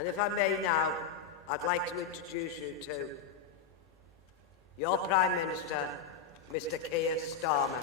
And if I may now, I'd like to introduce you to your Prime Minister, Mr. Keir Starmer.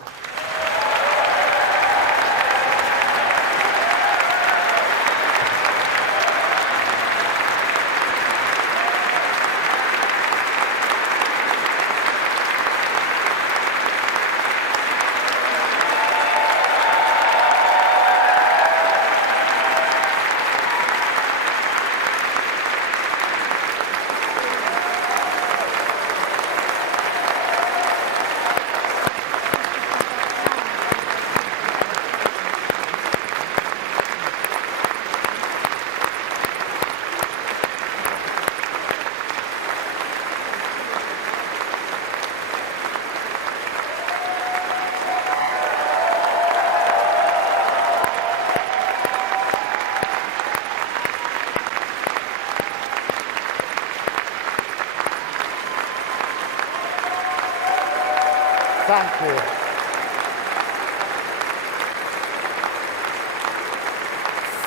Thank you.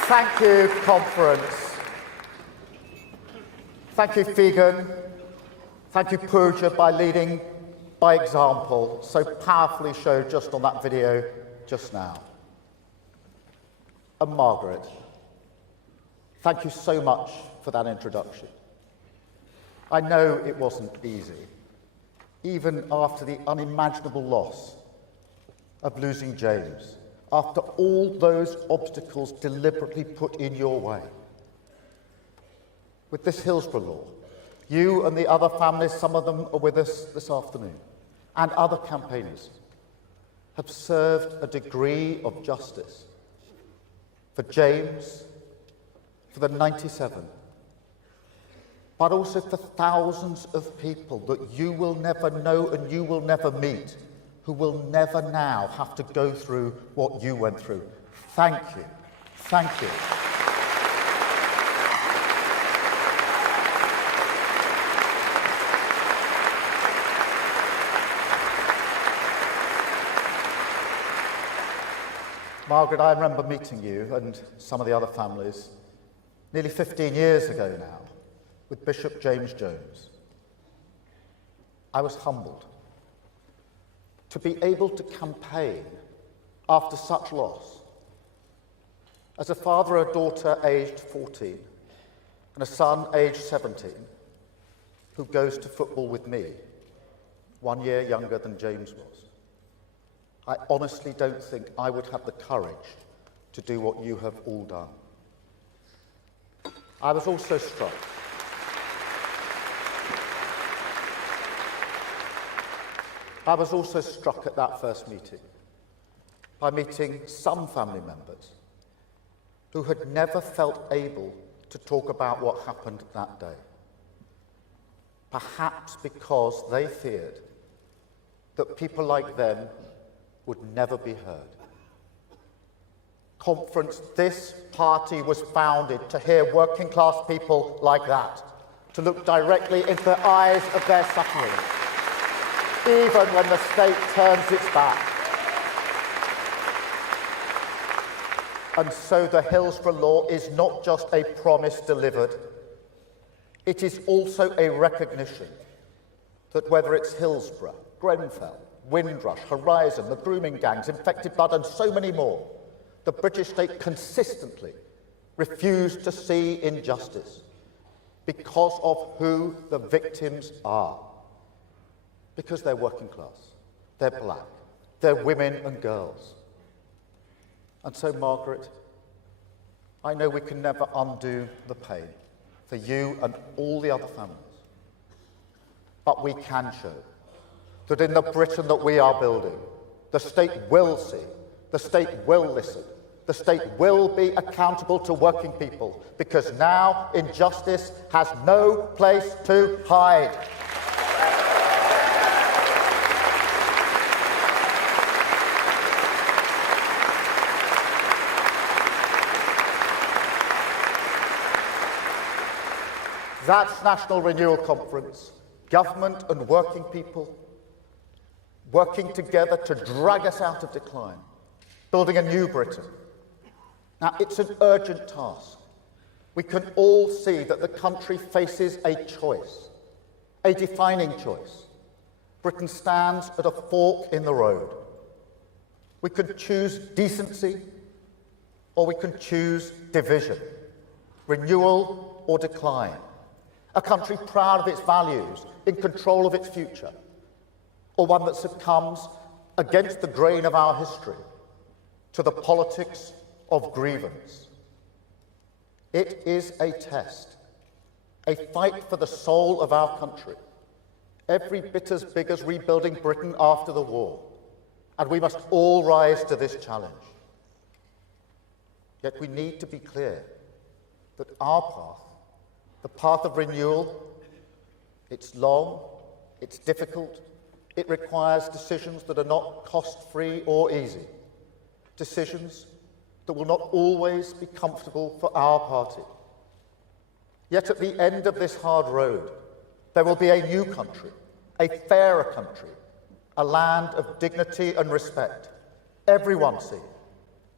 Thank you, conference. Thank you, Figan. Thank you, Pooja, by leading by example, so powerfully showed just on that video just now. And Margaret, thank you so much for that introduction. I know it wasn't easy, even after the unimaginable loss of losing James, after all those obstacles deliberately put in your way. With this Hillsborough law, you and the other families, some of them are with us this afternoon, and other campaigners, have served a degree of justice for James, for the 97, but also for thousands of people that you will never know and you will never meet, who will never now have to go through what you went through. Thank you. Thank you. Margaret, I remember meeting you and some of the other families nearly 15 years ago now, with Bishop James Jones. I was humbled to be able to campaign after such loss. As a father of a daughter aged 14 and a son aged 17 who goes to football with me, 1 year younger than James was, I honestly don't think I would have the courage to do what you have all done. I was also struck at that first meeting by meeting some family members who had never felt able to talk about what happened that day. Perhaps because they feared that people like them would never be heard. Conference, this party was founded to hear working class people like that, to look directly into the eyes of their suffering, even when the state turns its back. And so the Hillsborough Law is not just a promise delivered, it is also a recognition that whether it's Hillsborough, Grenfell, Windrush, Horizon, the grooming gangs, infected blood, and so many more, the British state consistently refused to see injustice because of who the victims are. Because they're working class, they're black, they're women and girls. And so, Margaret, I know we can never undo the pain for you and all the other families, but we can show that in the Britain that we are building, the state will see, the state will listen, the state will be accountable to working people, because now injustice has no place to hide. That's National Renewal Conference, government and working people working together to drag us out of decline, building a new Britain. Now, it's an urgent task, We can all see that the country faces a choice, a defining choice. Britain stands at a fork in the road. We can choose decency, or we can choose division, renewal or decline. A country proud of its values, in control of its future, or one that succumbs against the grain of our history to the politics of grievance. It is a test, a fight for the soul of our country, every bit as big as rebuilding Britain after the war, and we must all rise to this challenge. Yet we need to be clear that our path, the path of renewal, it's long, it's difficult, it requires decisions that are not cost-free or easy, decisions that will not always be comfortable for our party. Yet at the end of this hard road, there will be a new country, a fairer country, a land of dignity and respect, everyone seen,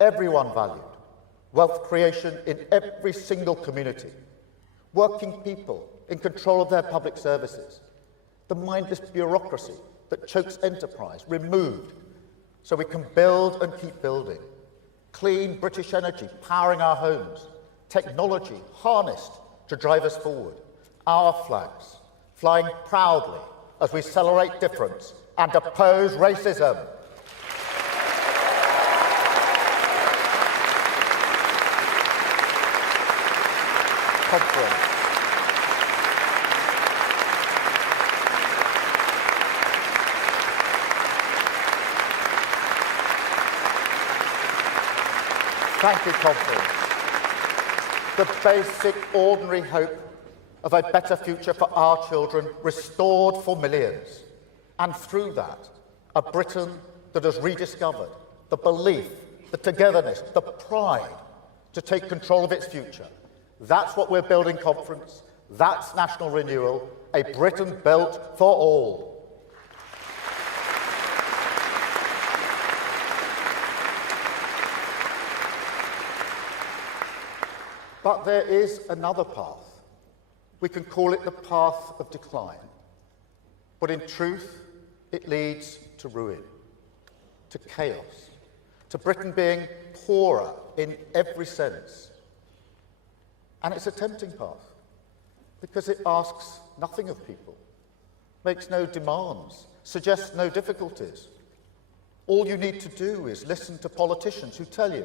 everyone valued, wealth creation in every single community, working people in control of their public services, the mindless bureaucracy that chokes enterprise removed so we can build and keep building, clean British energy powering our homes, technology harnessed to drive us forward, our flags flying proudly as we celebrate difference and oppose racism. Conference. Thank you, Conference. The basic, ordinary hope of a better future for our children restored for millions. And through that, a Britain that has rediscovered the belief, the togetherness, the pride to take control of its future. That's what we're building, Conference. That's national renewal, a Britain built for all. But there is another path. We can call it the path of decline. But in truth, it leads to ruin, to chaos, to Britain being poorer in every sense. And it's a tempting path, because it asks nothing of people, makes no demands, suggests no difficulties. All you need to do is listen to politicians who tell you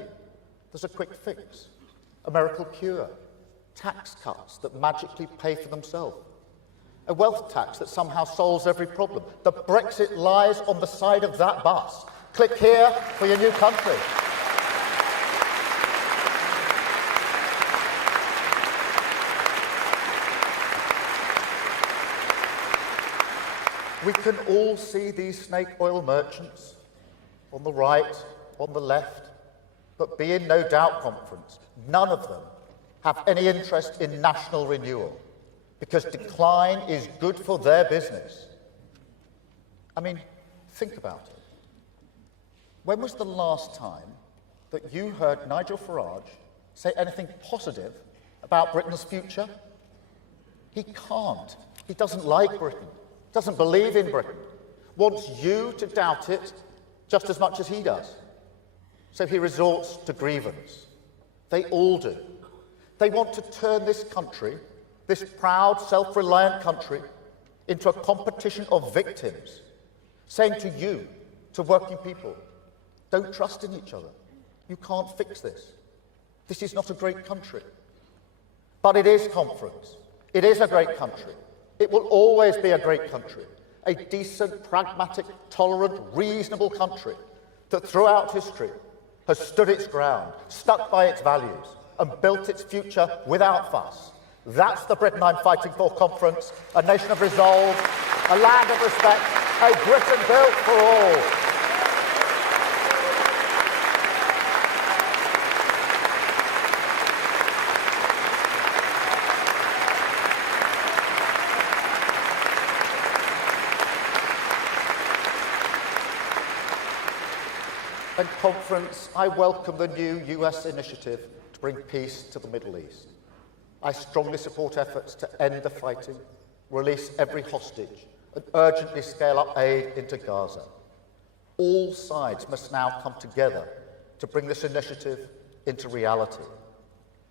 there's a quick fix, a miracle cure, tax cuts that magically pay for themselves, a wealth tax that somehow solves every problem. The Brexit lies on the side of that bus. Click here for your new country. We can all see these snake oil merchants on the right, on the left, but be in no doubt, Conference, none of them have any interest in national renewal, because decline is good for their business. I mean, think about it. When was the last time that you heard Nigel Farage say anything positive about Britain's future? He can't. He doesn't like Britain, doesn't believe in Britain, wants you to doubt it just as much as he does. So he resorts to grievance. They all do. They want to turn this country, this proud, self-reliant country, into a competition of victims, saying to you, to working people, don't trust in each other. You can't fix this. This is not a great country. But it is, Conference. It is a great country. It will always be a great country, a decent, pragmatic, tolerant, reasonable country that throughout history has stood its ground, stuck by its values, and built its future without fuss. That's the Britain I'm fighting for, Conference, a nation of resolve, a land of respect, a Britain built for all. And Conference, I welcome the new US initiative to bring peace to the Middle East. I strongly support efforts to end the fighting, release every hostage, and urgently scale up aid into Gaza. All sides must now come together to bring this initiative into reality,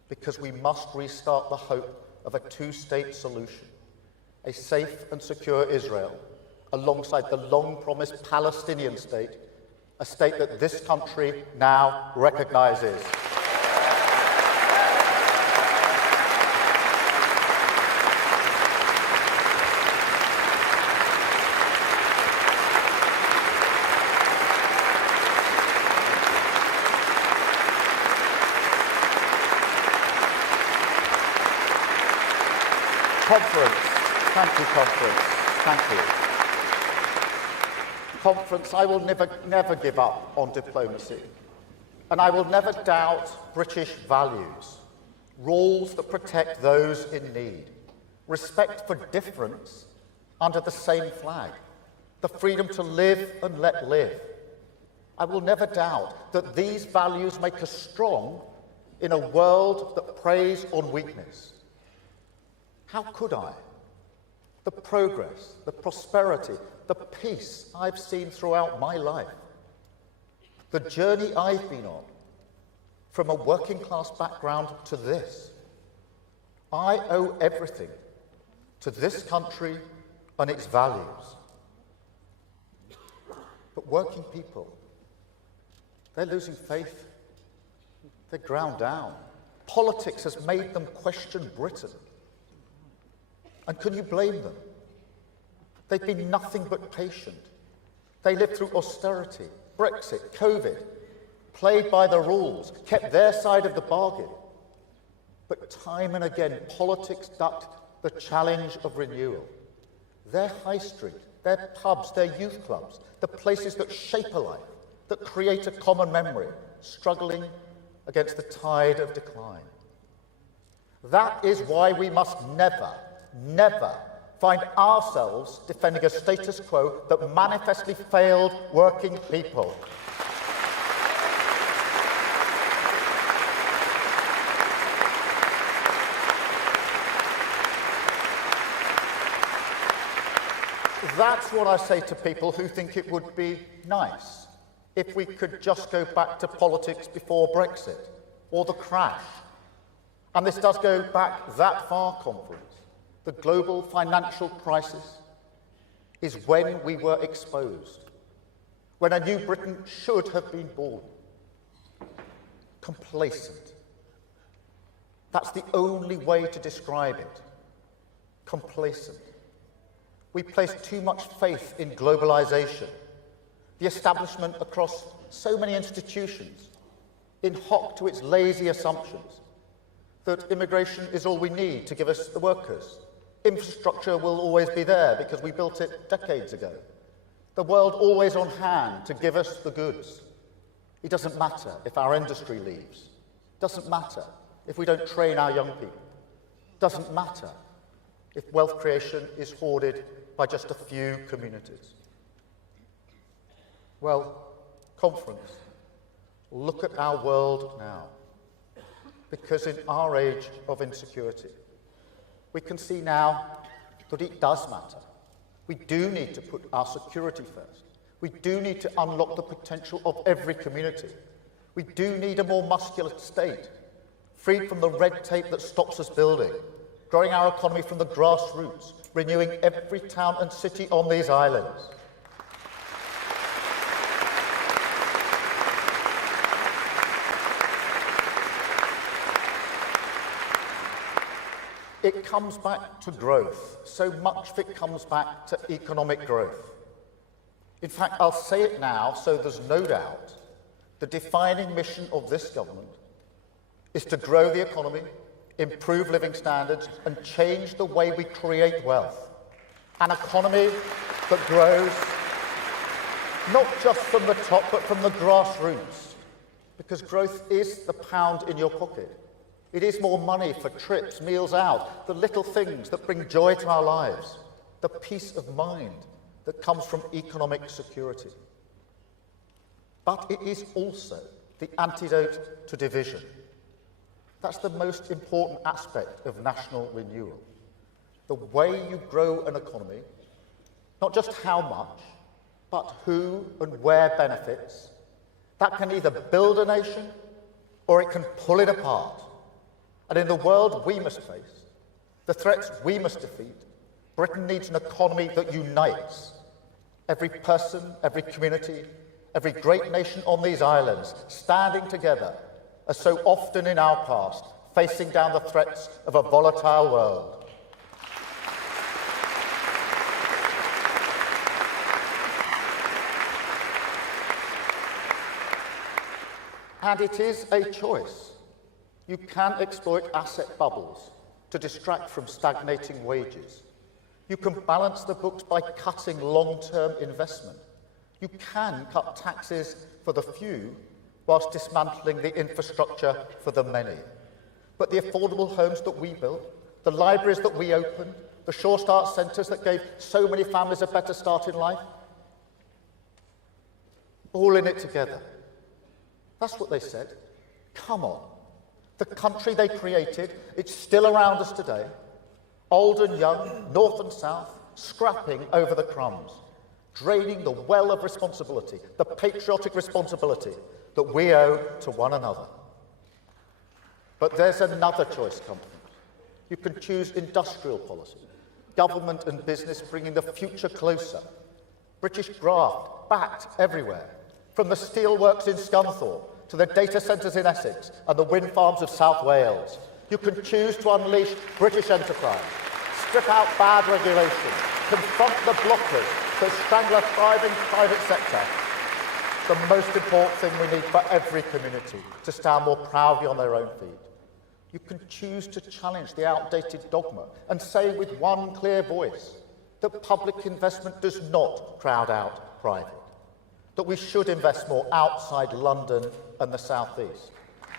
because we must restart the hope of a two-state solution, a safe and secure Israel, alongside the long-promised Palestinian state, a state that this country now recognises. Conference, I will never give up on diplomacy, and I will never doubt British values, rules that protect those in need, respect for difference under the same flag, the freedom to live and let live. I will never doubt that these values make us strong in a world that preys on weakness. How could I? The progress, the prosperity, the peace I've seen throughout my life, the journey I've been on, from a working class background to this. I owe everything to this country and its values. But working people, they're losing faith. They're ground down. Politics has made them question Britain. And can you blame them? They've been nothing but patient. They lived through austerity, Brexit, COVID, played by the rules, kept their side of the bargain. But time and again, politics ducked the challenge of renewal. Their high street, their pubs, their youth clubs, the places that shape a life, that create a common memory, struggling against the tide of decline. That is why we must never find ourselves defending a status quo that manifestly failed working people. That's what I say to people who think it would be nice if we could just go back to politics before Brexit or the crash. And this does go back that far, Conference. The global financial crisis is when we were exposed, when a new Britain should have been born. Complacent. That's the only way to describe it. Complacent. We placed too much faith in globalization, the establishment across so many institutions, in hock to its lazy assumptions that immigration is all we need to give us the workers. Infrastructure will always be there because we built it decades ago. The world always on hand to give us the goods. It doesn't matter if our industry leaves. It doesn't matter if we don't train our young people. It doesn't matter if wealth creation is hoarded by just a few communities. Well, Conference, look at our world now. Because in our age of insecurity, we can see now that it does matter. We do need to put our security first. We do need to unlock the potential of every community. We do need a more muscular state, freed from the red tape that stops us building, growing our economy from the grassroots, renewing every town and city on these islands. It comes back to growth. So much of it comes back to economic growth. In fact, I'll say it now so there's no doubt. The defining mission of this government is to grow the economy, improve living standards, and change the way we create wealth. An economy that grows not just from the top, but from the grassroots. Because growth is the pound in your pocket. It is more money for trips, meals out, the little things that bring joy to our lives, the peace of mind that comes from economic security. But it is also the antidote to division. That's the most important aspect of national renewal. The way you grow an economy, not just how much, but who and where benefits, that can either build a nation or it can pull it apart. And in the world we must face, the threats we must defeat, Britain needs an economy that unites. Every person, every community, every great nation on these islands standing together, as so often in our past, facing down the threats of a volatile world. And it is a choice. You can exploit asset bubbles to distract from stagnating wages. You can balance the books by cutting long-term investment. You can cut taxes for the few whilst dismantling the infrastructure for the many. But the affordable homes that we built, the libraries that we opened, the Sure Start centres that gave so many families a better start in life, all in it together. That's what they said. Come on. The country they created, it's still around us today. Old and young, north and south, scrapping over the crumbs, draining the well of responsibility, the patriotic responsibility that we owe to one another. But there's another choice, comfort. You can choose industrial policy, government and business bringing the future closer. British graft backed everywhere, from the steelworks in Scunthorpe to the data centres in Essex and the wind farms of South Wales. You can choose to unleash British enterprise, strip out bad regulation, confront the blockers that strangle a thriving private sector. The most important thing we need for every community to stand more proudly on their own feet. You can choose to challenge the outdated dogma and say with one clear voice that public investment does not crowd out private, that we should invest more outside London and the South East,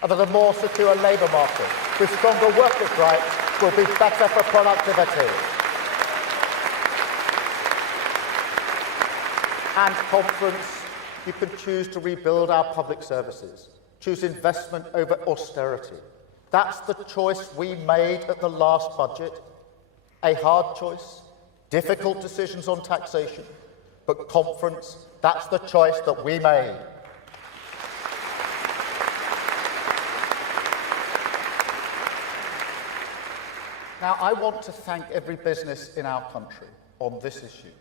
and that a more secure labour market with stronger workers' rights will be better for productivity. And conference, you can choose to rebuild our public services, choose investment over austerity. That's the choice we made at the last budget. A hard choice, difficult decisions on taxation, but conference, that's the choice that we made. Now, I want to thank every business in our country on this issue.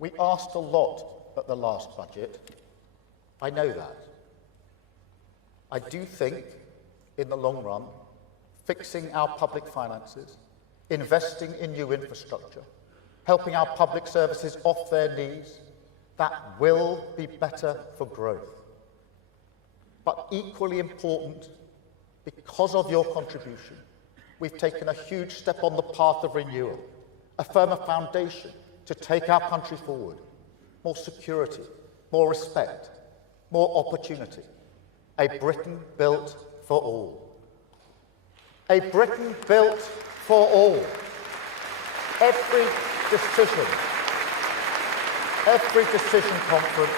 We asked a lot at the last budget. I know that. I do think, in the long run, fixing our public finances, investing in new infrastructure, helping our public services off their knees, that will be better for growth. But equally important, because of your contribution, we've taken a huge step on the path of renewal, a firmer foundation to take our country forward. More security, more respect, more opportunity. A Britain built for all. A Britain built for all. Every decision conference,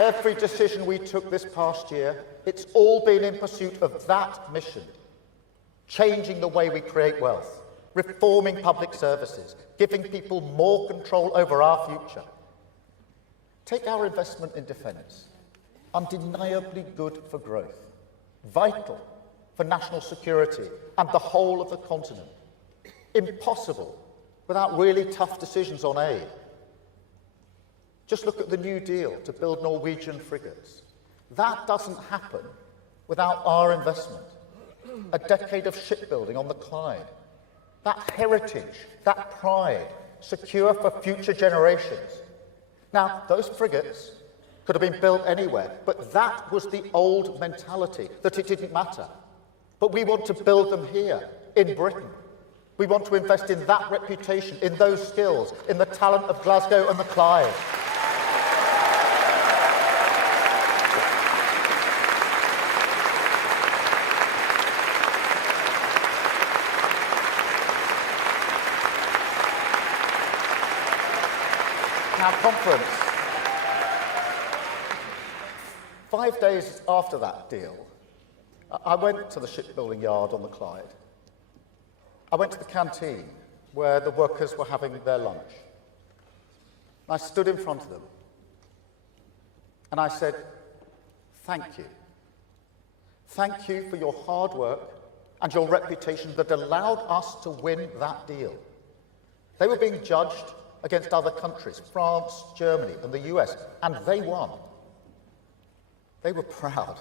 every decision we took this past year, it's all been in pursuit of that mission. Changing the way we create wealth, reforming public services, giving people more control over our future. Take our investment in defence. Undeniably good for growth, vital for national security and the whole of the continent. Impossible without really tough decisions on aid. Just look at the New Deal to build Norwegian frigates. That doesn't happen without our investment. A decade of shipbuilding on the Clyde. That heritage, that pride, secure for future generations. Now, those frigates could have been built anywhere, but that was the old mentality, that it didn't matter. But we want to build them here, in Britain. We want to invest in that reputation, in those skills, in the talent of Glasgow and the Clyde. Now, conference. 5 days after that deal, I went to the shipbuilding yard on the Clyde. I went to the canteen where the workers were having their lunch. I stood in front of them and I said, thank you. Thank you for your hard work and your reputation that allowed us to win that deal. They were being judged against other countries, France, Germany, and the US, and they won. They were proud.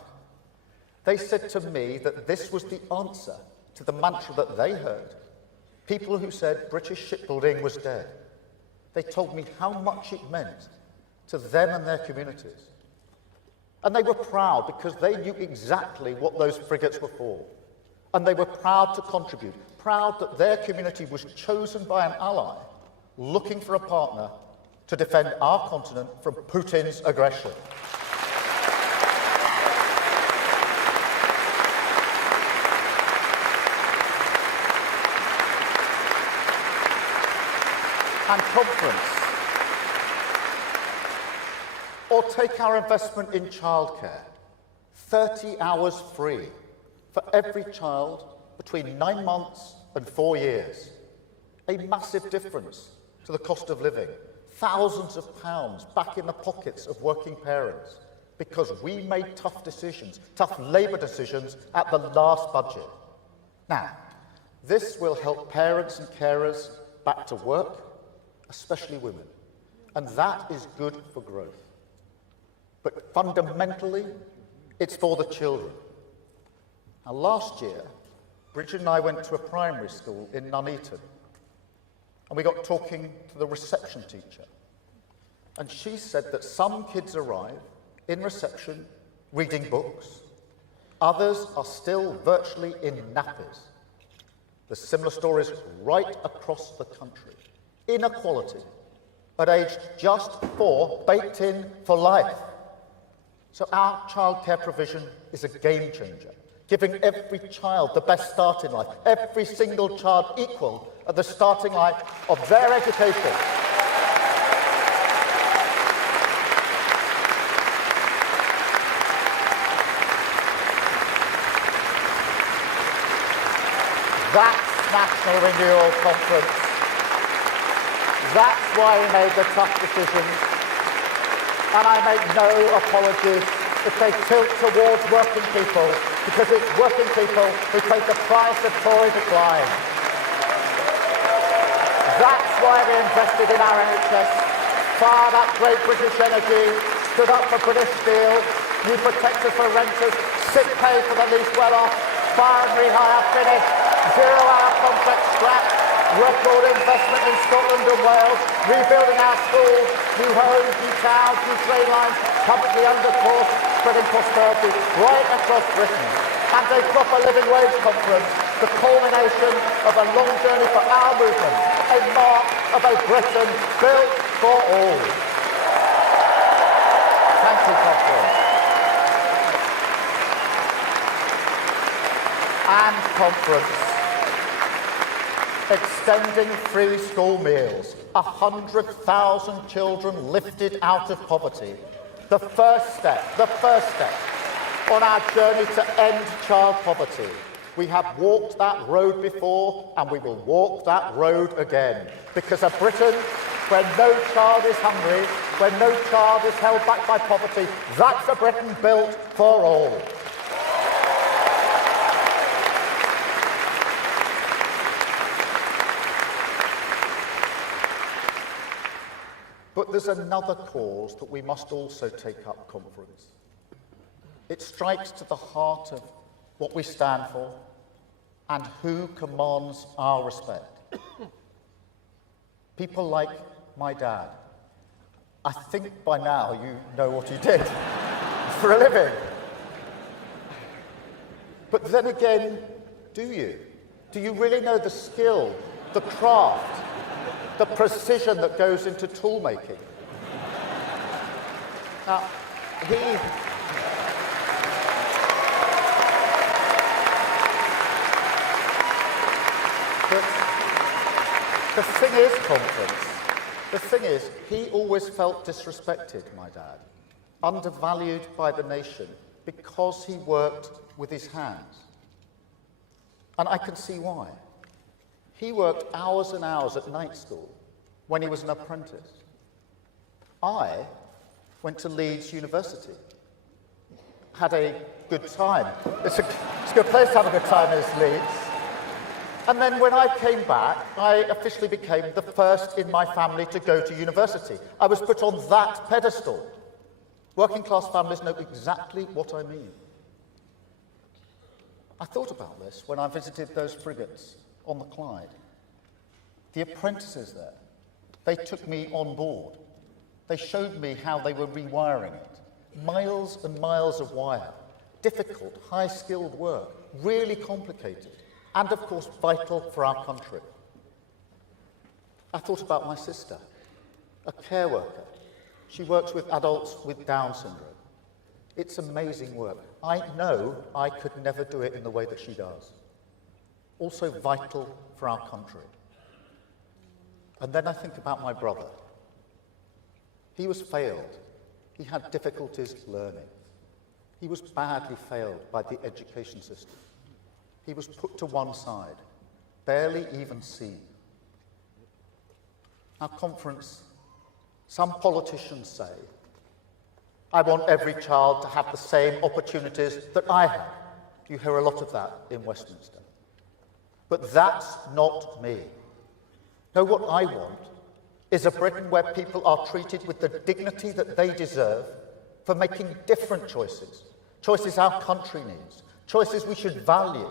They said to me that this was the answer to the mantra that they heard. People who said British shipbuilding was dead. They told me how much it meant to them and their communities. And they were proud because they knew exactly what those frigates were for. And they were proud to contribute, proud that their community was chosen by an ally looking for a partner to defend our continent from Putin's aggression. And conference. Or take our investment in childcare. 30 hours free for every child between 9 months and 4 years. A massive difference to the cost of living. Thousands of pounds back in the pockets of working parents because we made tough decisions, tough Labour decisions at the last budget. Now, this will help parents and carers back to work, especially women, and that is good for growth. But fundamentally, it's for the children. Now, last year, Bridget and I went to a primary school in Nuneaton, and we got talking to the reception teacher. And she said that some kids arrive in reception reading books, others are still virtually in nappies. There's similar stories right across the country. Inequality at age just 4, baked in for life. So our childcare provision is a game changer, giving every child the best start in life, every single child equal at the starting line of their education. That's National Renewal Conference. That's why we made the tough decisions. And I make no apologies if they tilt towards working people, because it's working people who pay the price of Tory decline. That's why we invested in our NHS, fired up Great British Energy, stood up for British Steel, new protectors for renters, sick pay for the least well-off, fire and rehire finished, zero-hour contract scrapped, record investment in Scotland and Wales, rebuilding our schools, new homes, new towns, new train lines, publicly undercourse, spreading prosperity right across Britain. And a proper living wage conference, the culmination of a long journey for our movement, a mark of a Britain built for all. Thank you, conference. And conference. Extending free school meals, 100,000 children lifted out of poverty. The first step on our journey to end child poverty. We have walked that road before and we will walk that road again. Because a Britain where no child is hungry, where no child is held back by poverty, that's a Britain built for all. But there's another cause that we must also take up, conference. It strikes to the heart of what we stand for and who commands our respect. People like my dad. I think by now you know what he did for a living. But then again, do you? Do you really know the skill, the craft, the precision that goes into tool making? Now, the thing is, conference, the thing is, he always felt disrespected, my dad, undervalued by the nation, because he worked with his hands. And I can see why. He worked hours and hours at night school when he was an apprentice. I went to Leeds University, had a good time. It's a good place to have a good time, is Leeds. And then when I came back, I officially became the first in my family to go to university. I was put on that pedestal. Working class families know exactly what I mean. I thought about this when I visited those frigates on the Clyde. The apprentices there, they took me on board. They showed me how they were rewiring it. Miles and miles of wire, difficult, high-skilled work, really complicated, and of course vital for our country. I thought about my sister, a care worker. She works with adults with Down syndrome. It's amazing work. I know I could never do it in the way that she does. Also vital for our country. And then I think about my brother. He was failed. He had difficulties learning. He was badly failed by the education system. He was put to one side, barely even seen. Our conference, some politicians say, I want every child to have the same opportunities that I had. You hear a lot of that in Westminster. But that's not me. No, what I want is a Britain where people are treated with the dignity that they deserve for making different choices. Choices our country needs. Choices we should value.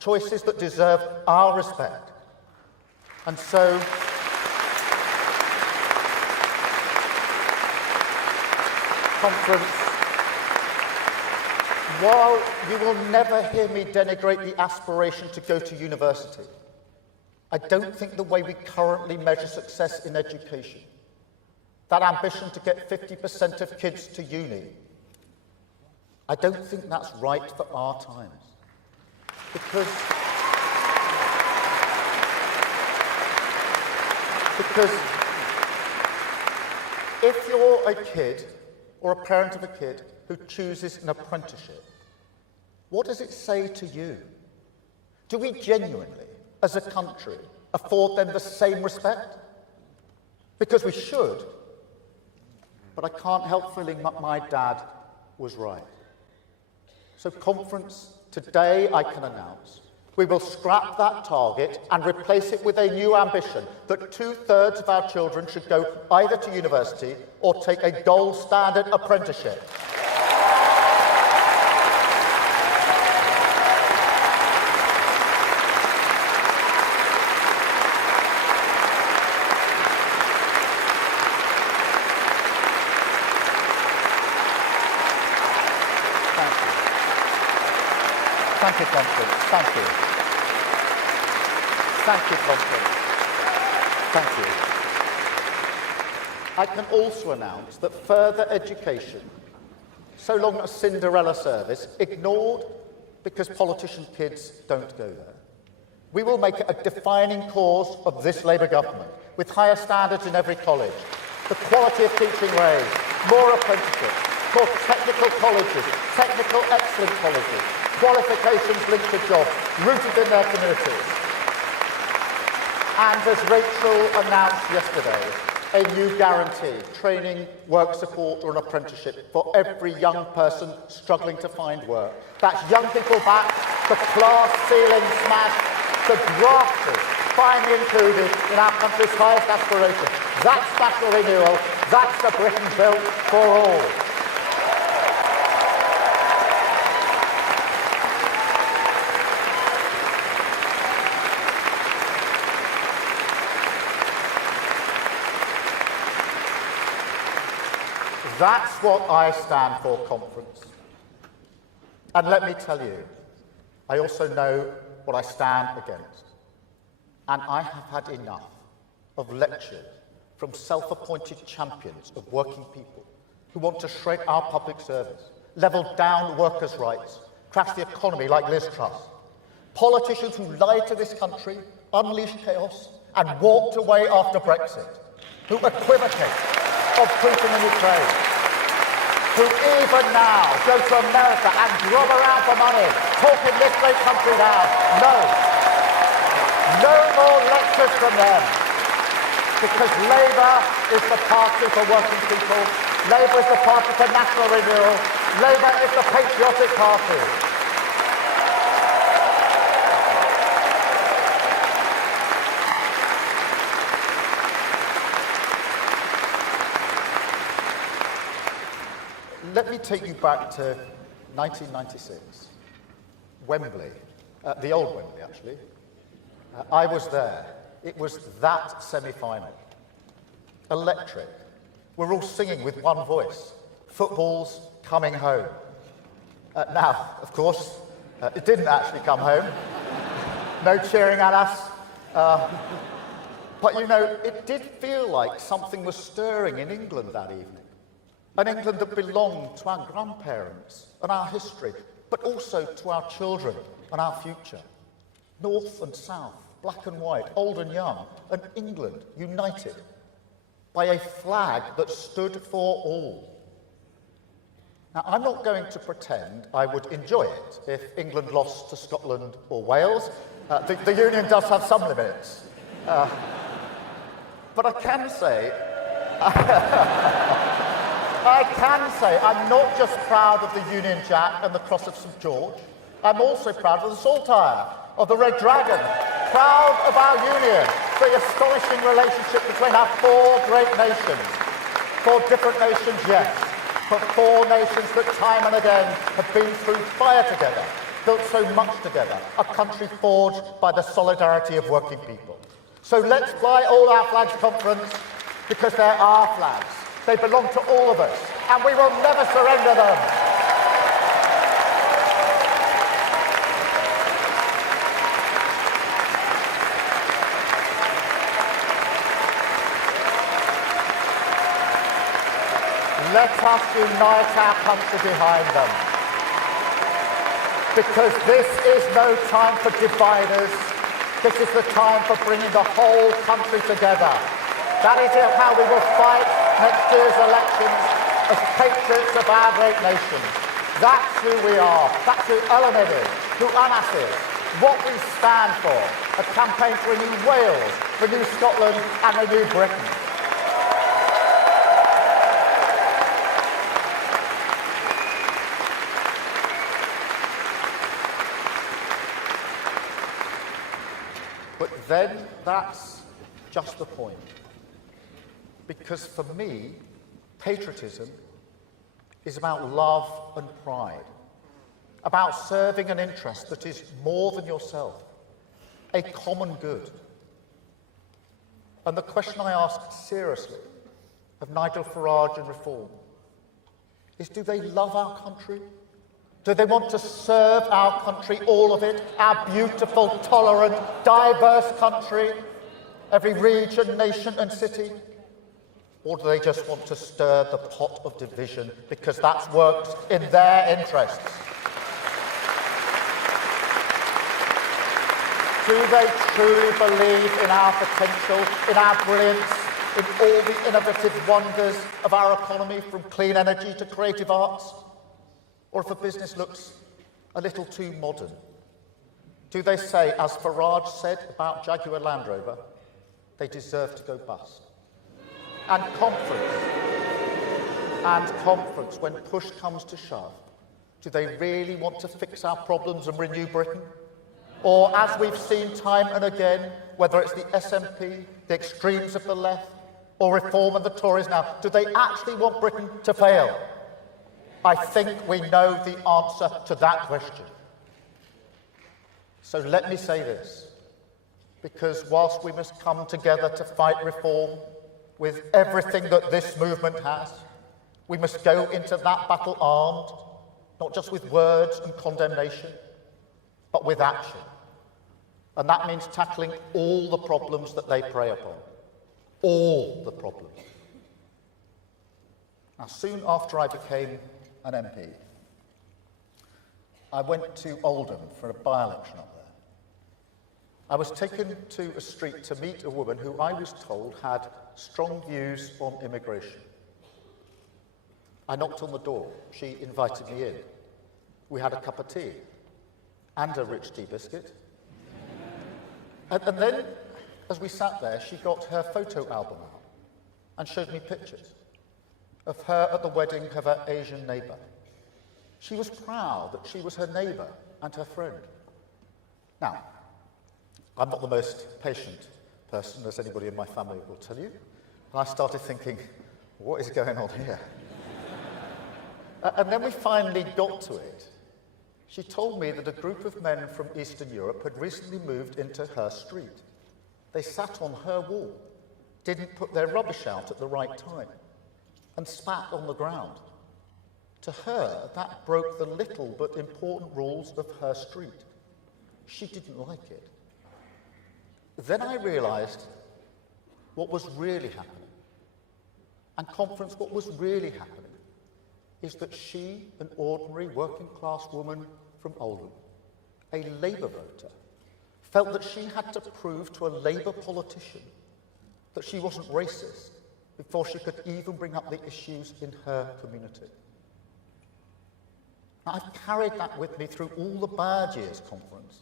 Choices that deserve our respect. And so, conference, while you will never hear me denigrate the aspiration to go to university, I don't think the way we currently measure success in education, that ambition to get 50% of kids to uni, I don't think that's right for our times. Because if you're a kid or a parent of a kid who chooses an apprenticeship, what does it say to you? Do we genuinely, as a country, afford them the same respect? Because we should, but I can't help feeling that my dad was right. So conference, today I can announce we will scrap that target and replace it with a new ambition that 2/3 of our children should go either to university or take a gold standard apprenticeship. Thank you, Conference. Thank you. Thank you, Conference. Thank you. I can also announce that further education, so long as Cinderella service, ignored because politician kids don't go there. We will make it a defining cause of this Labour government, with higher standards in every college, the quality of teaching raised, more apprenticeships, more technical colleges, technical excellent colleges, qualifications linked to jobs, rooted in their communities. And as Rachel announced yesterday, a new guarantee, training, work support or an apprenticeship for every young person struggling to find work. That's young people back, the glass ceiling smashed, the grafters finally included in our country's highest aspiration. That's national renewal, that's the Britain built for all. That's what I stand for, conference. And let me tell you, I also know what I stand against. And I have had enough of lectures from self-appointed champions of working people who want to shred our public service, level down workers' rights, crash the economy like Liz Truss. Politicians who lied to this country, unleashed chaos, and walked away after Brexit, who equivocate of Putin in Ukraine. who even now go to America and grub around for money, talking this great country down. No. No more lectures from them. Because Labour is the party for working people. Labour is the party for national renewal. Labour is the patriotic party. Let me take you back to 1996, Wembley, the old Wembley actually. I was there. It was that semi-final. Electric. We're all singing with one voice. Football's coming home. Now, of course, it didn't actually come home. No cheering at us. But you know, it did feel like something was stirring in England that evening. An England that belonged to our grandparents and our history, but also to our children and our future. North and south, black and white, old and young, an England united by a flag that stood for all. Now, I'm not going to pretend I would enjoy it if England lost to Scotland or Wales. The Union does have some limits. But I can say I'm not just proud of the Union Jack and the Cross of St George. I'm also proud of the Saltire, of the Red Dragon, proud of our Union, the astonishing relationship between our four great nations. Four different nations, yes, but four nations that time and again have been through fire together, built so much together, a country forged by the solidarity of working people. So let's fly all our flags, conference, because they're our flags. They belong to all of us, and we will never surrender them. Let us unite our country behind them. Because this is no time for dividers. This is the time for bringing the whole country together. That is how we will fight next year's elections as patriots of our great nation. That's who we are. That's who Ellen is, who Anas is, what we stand for. A campaign to renew Wales, renew Scotland and renew Britain. But then that's just the point. Because for me, patriotism is about love and pride, about serving an interest that is more than yourself, a common good. And the question I ask seriously of Nigel Farage and Reform is, do they love our country? Do they want to serve our country, all of it, our beautiful, tolerant, diverse country, every region, nation and city? Or do they just want to stir the pot of division because that works in their interests? Do they truly believe in our potential, in our brilliance, in all the innovative wonders of our economy, from clean energy to creative arts? Or if a business looks a little too modern, do they say, as Farage said about Jaguar Land Rover, they deserve to go bust? And conference, when push comes to shove, do they really want to fix our problems and renew Britain? Or, as we've seen time and again, whether it's the SNP, the extremes of the left, or Reform and the Tories now, do they actually want Britain to fail? I think we know the answer to that question. So let me say this, because whilst we must come together to fight reform with everything that this movement has, we must go into that battle armed, not just with words and condemnation, but with action. And that means tackling all the problems that they prey upon. All the problems. Now, soon after I became an MP, I went to Oldham for a by-election up there. I was taken to a street to meet a woman who I was told had strong views on immigration. I knocked on the door. She invited me in. We had a cup of tea and a rich tea biscuit. And then, as we sat there, she got her photo album out and showed me pictures of her at the wedding of her Asian neighbour. She was proud that she was her neighbour and her friend. Now, I'm not the most patient person, as anybody in my family will tell you. And I started thinking, what is going on here? And then we finally got to it. She told me that a group of men from Eastern Europe had recently moved into her street. They sat on her wall, didn't put their rubbish out at the right time, and spat on the ground. To her, that broke the little but important rules of her street. She didn't like it. Then I realised what was really happening. And conference, what was really happening is that she, an ordinary working-class woman from Oldham, a Labour voter, felt that she had to prove to a Labour politician that she wasn't racist before she could even bring up the issues in her community. Now, I've carried that with me through all the bad years conference.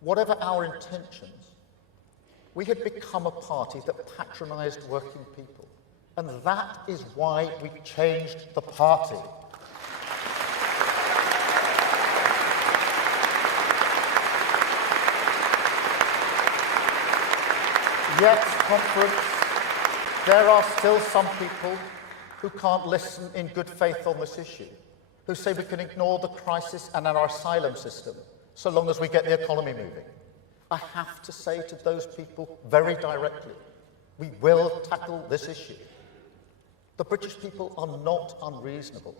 Whatever our intentions, we had become a party that patronised working people. And that is why we changed the party. Yet, conference, there are still some people who can't listen in good faith on this issue, who say we can ignore the crisis and our asylum system so long as we get the economy moving. I have to say to those people very directly, we will tackle this issue. The British people are not unreasonable.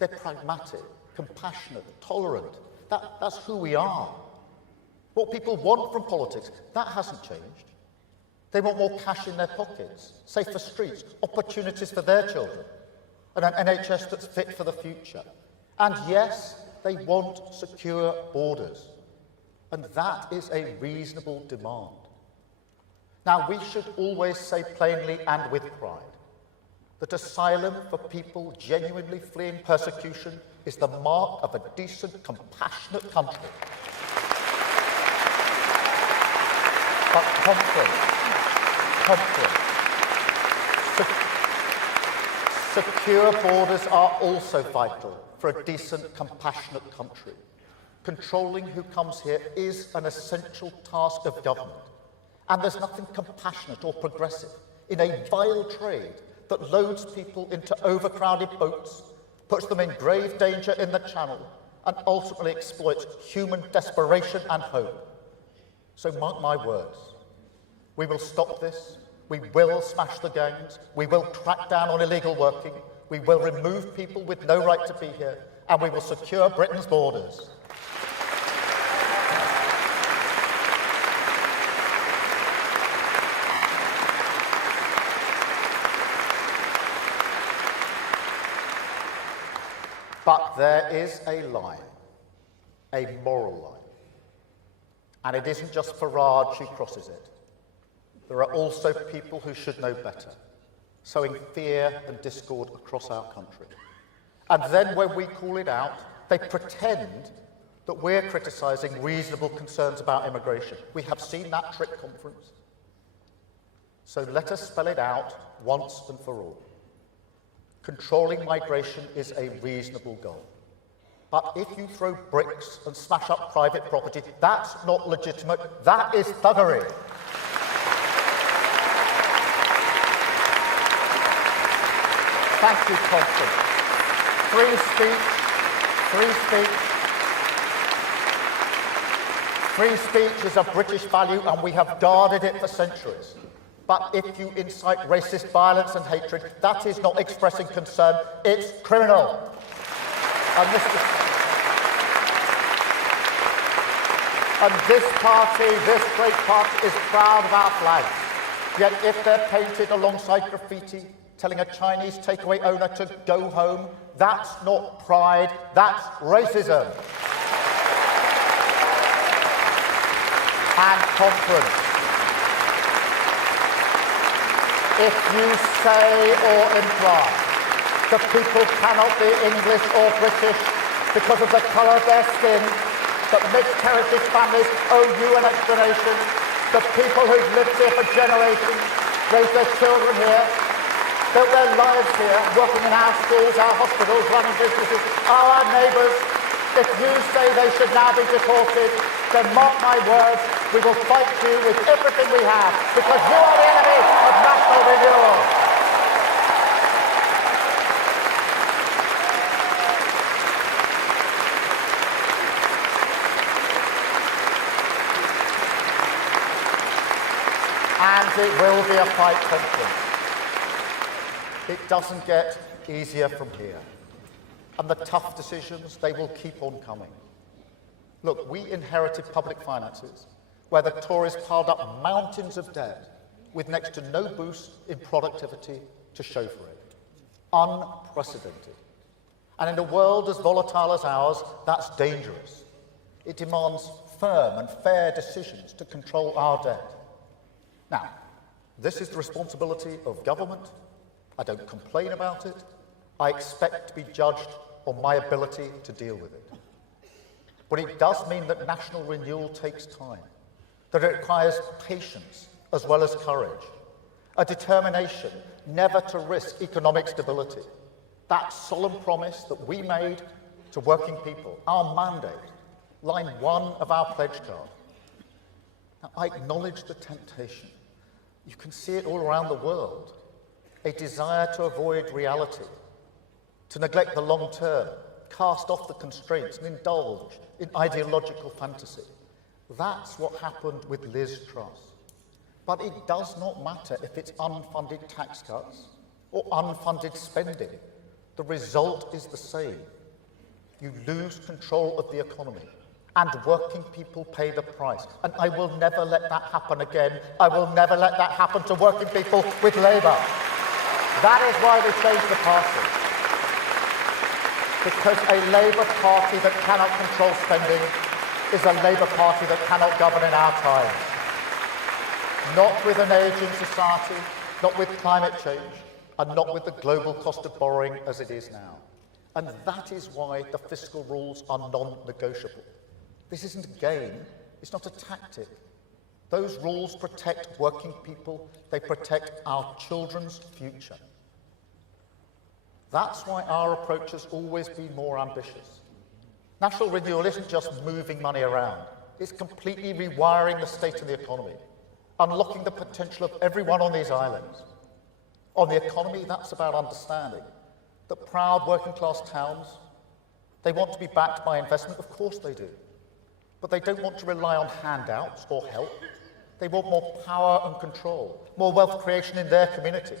They're pragmatic, compassionate, tolerant. That's who we are. What people want from politics, that hasn't changed. They want more cash in their pockets, safer streets, opportunities for their children, and an NHS that's fit for the future. And yes, they want secure borders. And that is a reasonable demand. Now, we should always say plainly and with pride that asylum for people genuinely fleeing persecution is the mark of a decent, compassionate country. But secure borders are also vital for a decent, compassionate country. Controlling who comes here is an essential task of government. And there's nothing compassionate or progressive in a vile trade that loads people into overcrowded boats, puts them in grave danger in the Channel, and ultimately exploits human desperation and hope. So mark my words. We will stop this. We will smash the gangs. We will crack down on illegal working. We will remove people with no right to be here. And we will secure Britain's borders. But there is a line, a moral line. And it isn't just Farage who crosses it. There are also people who should know better, sowing fear and discord across our country. And then when we call it out, they pretend that we're criticising reasonable concerns about immigration. We have seen that trick, conference. So let us spell it out once and for all. Controlling migration is a reasonable goal. But if you throw bricks and smash up private property, that's not legitimate. That is thuggery. Thank you, conference. Free speech is a British value, and we have guarded it for centuries. But if you incite racist violence and hatred, that is not expressing concern, it's criminal. And this party, this great party, is proud of our flags. Yet if they're painted alongside graffiti, telling a Chinese takeaway owner to go home, that's not pride, that's racism. And conference. If you say or imply The people cannot be English or British because of the colour of their skin, but mixed heritage families owe you an explanation. The people who've lived here for generations, raised their children here, built their lives here, working in our schools, our hospitals, running businesses, are our neighbours. If you say they should now be deported, then mark my words, we will fight you with everything we have, because you are the enemy of national renewal. And it will be a fight, conference. It doesn't get easier from here. And the tough decisions, they will keep on coming. Look, we inherited public finances where the Tories piled up mountains of debt with next to no boost in productivity to show for it. Unprecedented. And in a world as volatile as ours, that's dangerous. It demands firm and fair decisions to control our debt. Now, this is the responsibility of government. I don't complain about it. I expect to be judged on my ability to deal with it. But it does mean that national renewal takes time, that it requires patience as well as courage, a determination never to risk economic stability. That solemn promise that we made to working people, our mandate, line 1 of our pledge card. Now, I acknowledge the temptation. You can see it all around the world. A desire to avoid reality, to neglect the long term, cast off the constraints and indulge in ideological fantasy. That's what happened with Liz Truss. But it does not matter if it's unfunded tax cuts or unfunded spending. The result is the same. You lose control of the economy, and working people pay the price. And I will never let that happen again. I will never let that happen to working people with Labour. That is why we changed the party. Because a Labour Party that cannot control spending is a Labour Party that cannot govern in our times. Not with an ageing society, not with climate change, and not with the global cost of borrowing as it is now. And that is why the fiscal rules are non-negotiable. This isn't a game, it's not a tactic. Those rules protect working people, they protect our children's future. That's why our approach has always been more ambitious. National renewal isn't just moving money around, it's completely rewiring the state of the economy, unlocking the potential of everyone on these islands. On the economy, that's about understanding that proud working class towns, they want to be backed by investment, of course they do. But they don't want to rely on handouts or help. They want more power and control, more wealth creation in their community.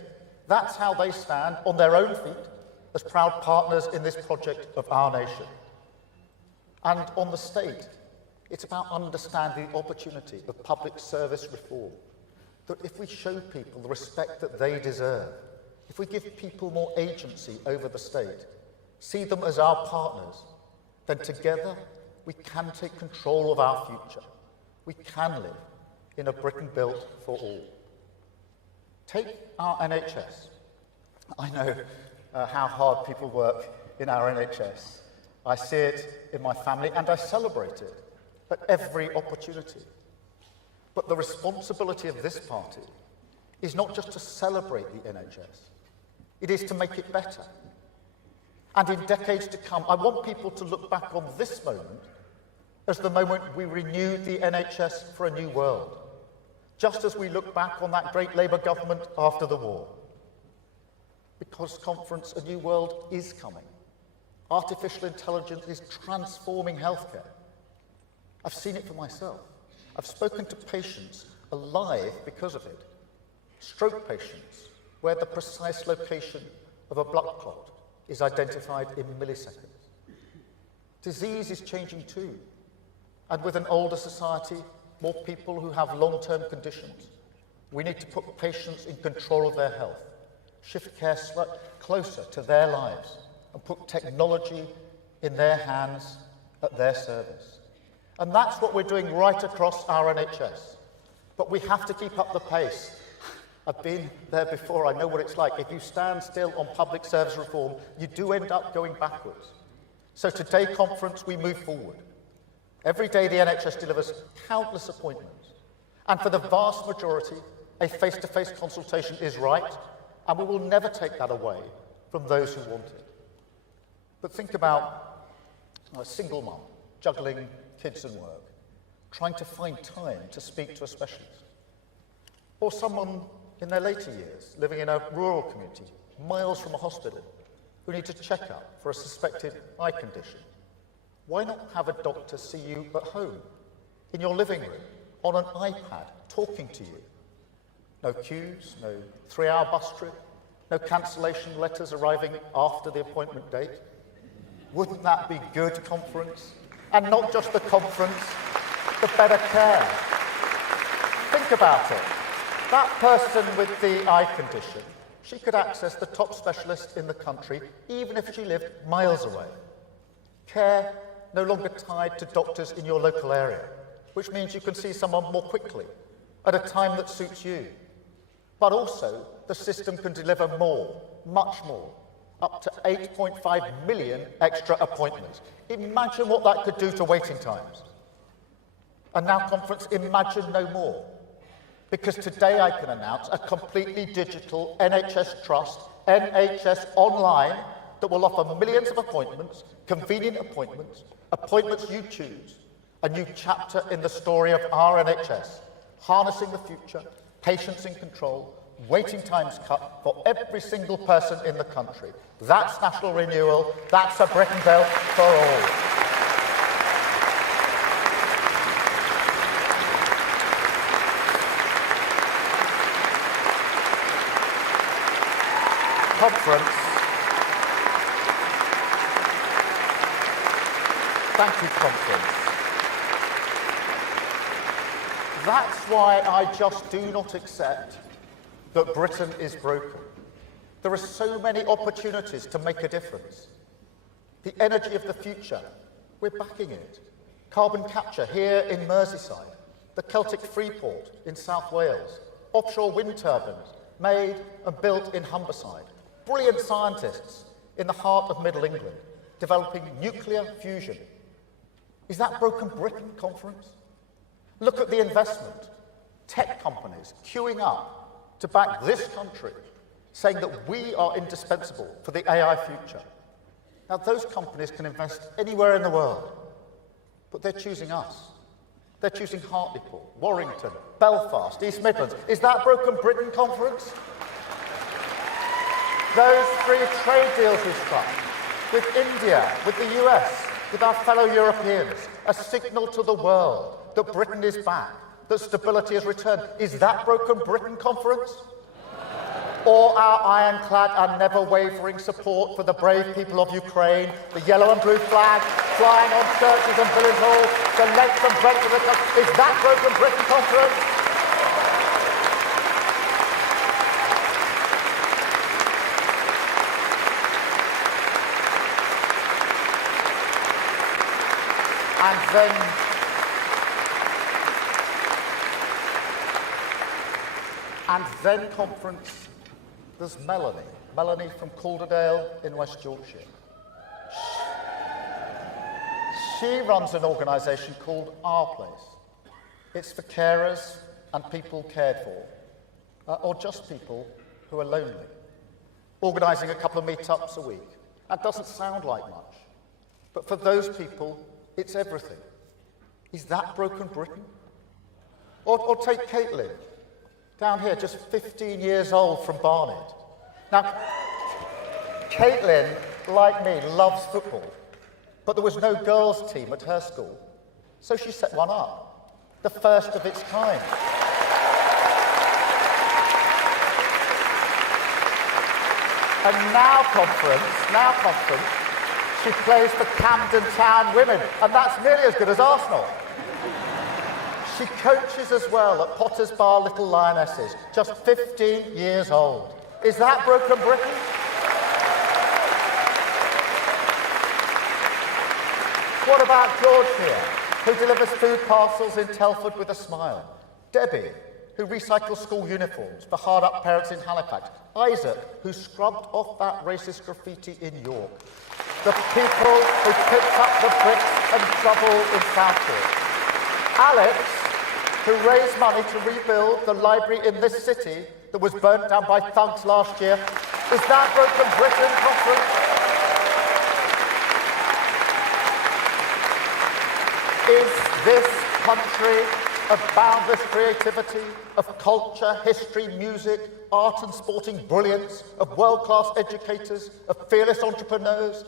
That's how they stand on their own feet as proud partners in this project of our nation. And on the state, it's about understanding the opportunity of public service reform. That if we show people the respect that they deserve, if we give people more agency over the state, see them as our partners, then together we can take control of our future. We can live in a Britain built for all. Take our NHS. I know how hard people work in our NHS. I see it in my family and I celebrate it at every opportunity. But the responsibility of this party is not just to celebrate the NHS, it is to make it better. And in decades to come, I want people to look back on this moment as the moment we renewed the NHS for a new world, just as we look back on that great Labour government after the war. Because, conference, a new world is coming. Artificial intelligence is transforming healthcare. I've seen it for myself. I've spoken to patients alive because of it. Stroke patients, where the precise location of a blood clot is identified in milliseconds. Disease is changing too. And with an older society, more people who have long-term conditions, we need to put patients in control of their health, shift care closer to their lives, and put technology in their hands at their service. And that's what we're doing right across our NHS. But we have to keep up the pace. I've been there before, I know what it's like. If you stand still on public service reform, you do end up going backwards. So today, conference, we move forward. Every day the NHS delivers countless appointments. And for the vast majority, a face-to-face consultation is right, and we will never take that away from those who want it. But think about a single mum juggling kids and work, trying to find time to speak to a specialist. Or someone in their later years, living in a rural community, miles from a hospital, who need a check-up for a suspected eye condition. Why not have a doctor see you at home, in your living room, on an iPad, talking to you? No queues, no 3-hour bus trip, no cancellation letters arriving after the appointment date. Wouldn't that be good conference? And not just the conference, the better care. Think about it. That person with the eye condition, she could access the top specialist in the country, even if she lived miles away. Care no longer tied to doctors in your local area, which means you can see someone more quickly, at a time that suits you. But also, the system can deliver more, much more, up to 8.5 million extra appointments. Imagine what that could do to waiting times. And now, conference, imagine no more. Because today I can announce a completely digital NHS Trust, NHS Online, that will offer millions of appointments, convenient appointments, appointments you choose, a new chapter in the story of our NHS, harnessing the future, patients in control, waiting times cut for every single person in the country. That's national renewal, that's a Britain built for all. Conference. Thank you, conference. That's why I just do not accept that Britain is broken. There are so many opportunities to make a difference. The energy of the future, we're backing it. Carbon capture here in Merseyside, the Celtic Freeport in South Wales, offshore wind turbines made and built in Humberside. Brilliant scientists in the heart of Middle England, developing nuclear fusion. Is that broken Britain, conference? Look at the investment. Tech companies queuing up to back this country, saying that we are indispensable for the AI future. Now, those companies can invest anywhere in the world, but they're choosing us. They're choosing Hartlepool, Warrington, Belfast, East Midlands. Is that broken Britain, conference? Those free trade deals we struck with India, with the US, with our fellow Europeans, a signal to the world that Britain is back, that stability has returned. Is that broken Britain, conference? Or our ironclad and never-wavering support for the brave people of Ukraine, the yellow and blue flag flying on churches and village halls, the length and breadth of the country. Is that broken Britain, conference? And then, conference, there's Melanie from Calderdale in West Yorkshire. She runs an organisation called Our Place. It's for carers and people cared for, or just people who are lonely. Organising a couple of meetups a week. That doesn't sound like much, but for those people, it's everything. Is that broken Britain? Or take Caitlin, down here, just 15 years old from Barnet. Now, Caitlin, like me, loves football, but there was no girls' team at her school, so she set one up, the first of its kind. And now conference, she plays for Camden Town Women, and that's nearly as good as Arsenal. She coaches as well at Potter's Bar Little Lionesses, just 15 years old. Is that broken Britain? What about George here, who delivers food parcels in Telford with a smile? Debbie, who recycles school uniforms for hard-up parents in Halifax. Isaac, who scrubbed off that racist graffiti in York. The people who picked up the bricks and shovel in Southport. Alex, who raised money to rebuild the library in this city that was burnt down by thugs last year. Is that Broken Britain Conference? Is this country of boundless creativity, of culture, history, music, art and sporting brilliance, of world-class educators, of fearless entrepreneurs,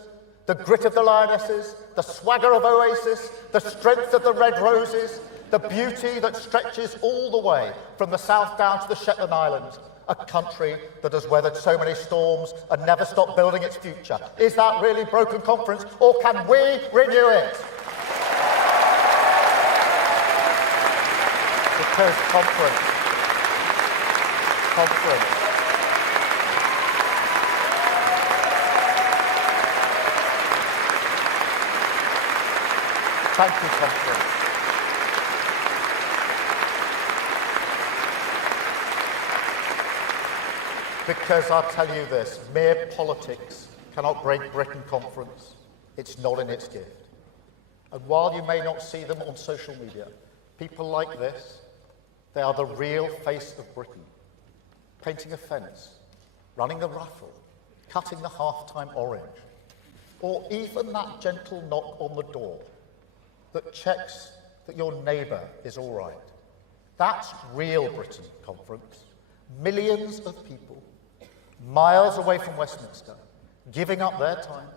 the grit of the Lionesses, the swagger of Oasis, the strength of the Red Roses, the beauty that stretches all the way from the South down to the Shetland Islands, a country that has weathered so many storms and never stopped building its future? Is that really Broken Conference, or can we renew it? Because conference. Thank you, conference. Because I'll tell you this, mere politics cannot break Britain Conference. It's not in its gift. And while you may not see them on social media, people like this, they are the real face of Britain. Painting a fence, running the raffle, cutting the half-time orange, or even that gentle knock on the door that checks that your neighbour is all right. That's real Britain Conference. Millions of people, miles away from Westminster, giving up their time,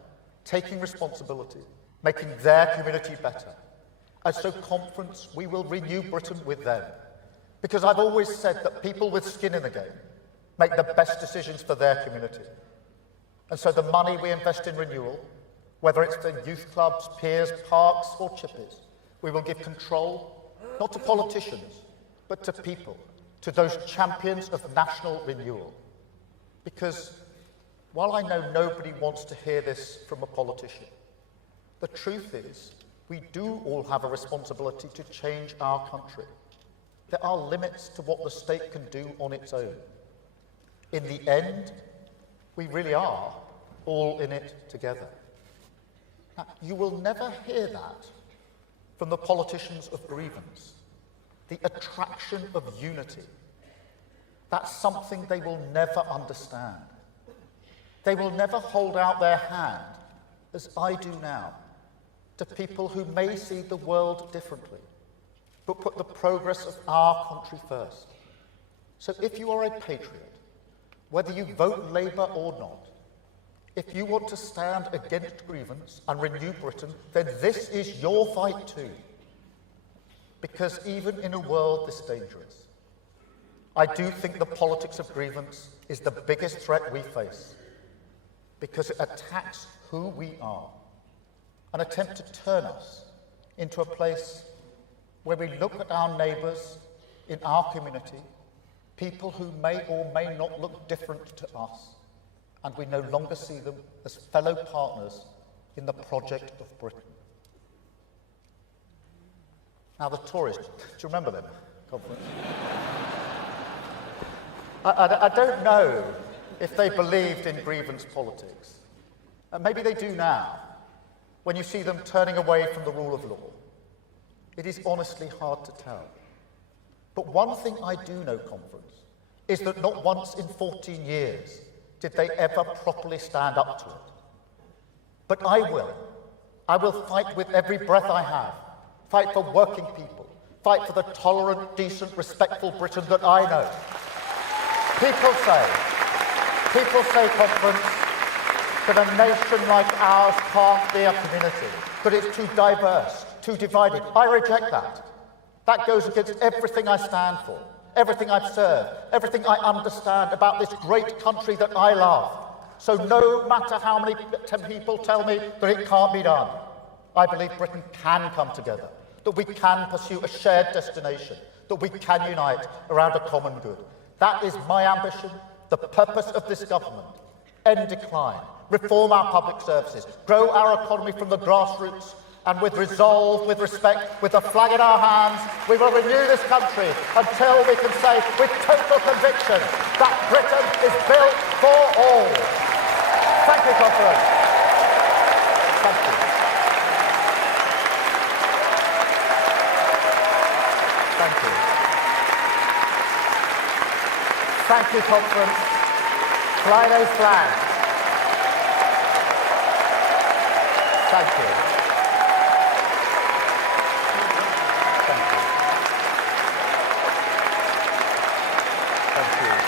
taking responsibility, making their community better. And so conference, we will renew Britain with them. Because I've always said that people with skin in the game make the best decisions for their community. And so the money we invest in renewal, whether it's for youth clubs, peers, parks, or chippies, we will give control, not to politicians, but to people, to those champions of national renewal. Because while I know nobody wants to hear this from a politician, the truth is we do all have a responsibility to change our country. There are limits to what the state can do on its own. In the end, we really are all in it together. Now, you will never hear that from the politicians of grievance, the attraction of unity. That's something they will never understand. They will never hold out their hand, as I do now, to people who may see the world differently, but put the progress of our country first. So if you are a patriot, whether you vote Labour or not, if you want to stand against grievance and renew Britain, then this is your fight too. Because even in a world this dangerous, I do think the politics of grievance is the biggest threat we face, because it attacks who we are, an attempt to turn us into a place where we look at our neighbours in our community, people who may or may not look different to us, and we no longer see them as fellow partners in the project of Britain. Now the Tories, do you remember them? Conference? I don't know if they believed in grievance politics. Maybe they do now, when you see them turning away from the rule of law. It is honestly hard to tell. But one thing I do know, conference, is that not once in 14 years did they ever properly stand up to it. But I will. I will fight with every breath I have. Fight for working people. Fight for the tolerant, decent, respectful Britain that I know. People say, conference, that a nation like ours can't be a community, that it's too diverse, too divided. I reject that. That goes against everything I stand for, everything I've served, everything I understand about this great country that I love. So no matter how many people tell me that it can't be done, I believe Britain can come together, that we can pursue a shared destination, that we can unite around a common good. That is my ambition, the purpose of this government. End decline, reform our public services, grow our economy from the grassroots, and with resolve, with respect, with the flag in our hands, we will renew this country until we can say with total conviction that Britain is built for all. Thank you, Conference. Thank you. Thank you. Thank you, Conference. Fly those flags. Thank you. Thank you. Thank you. Thank you.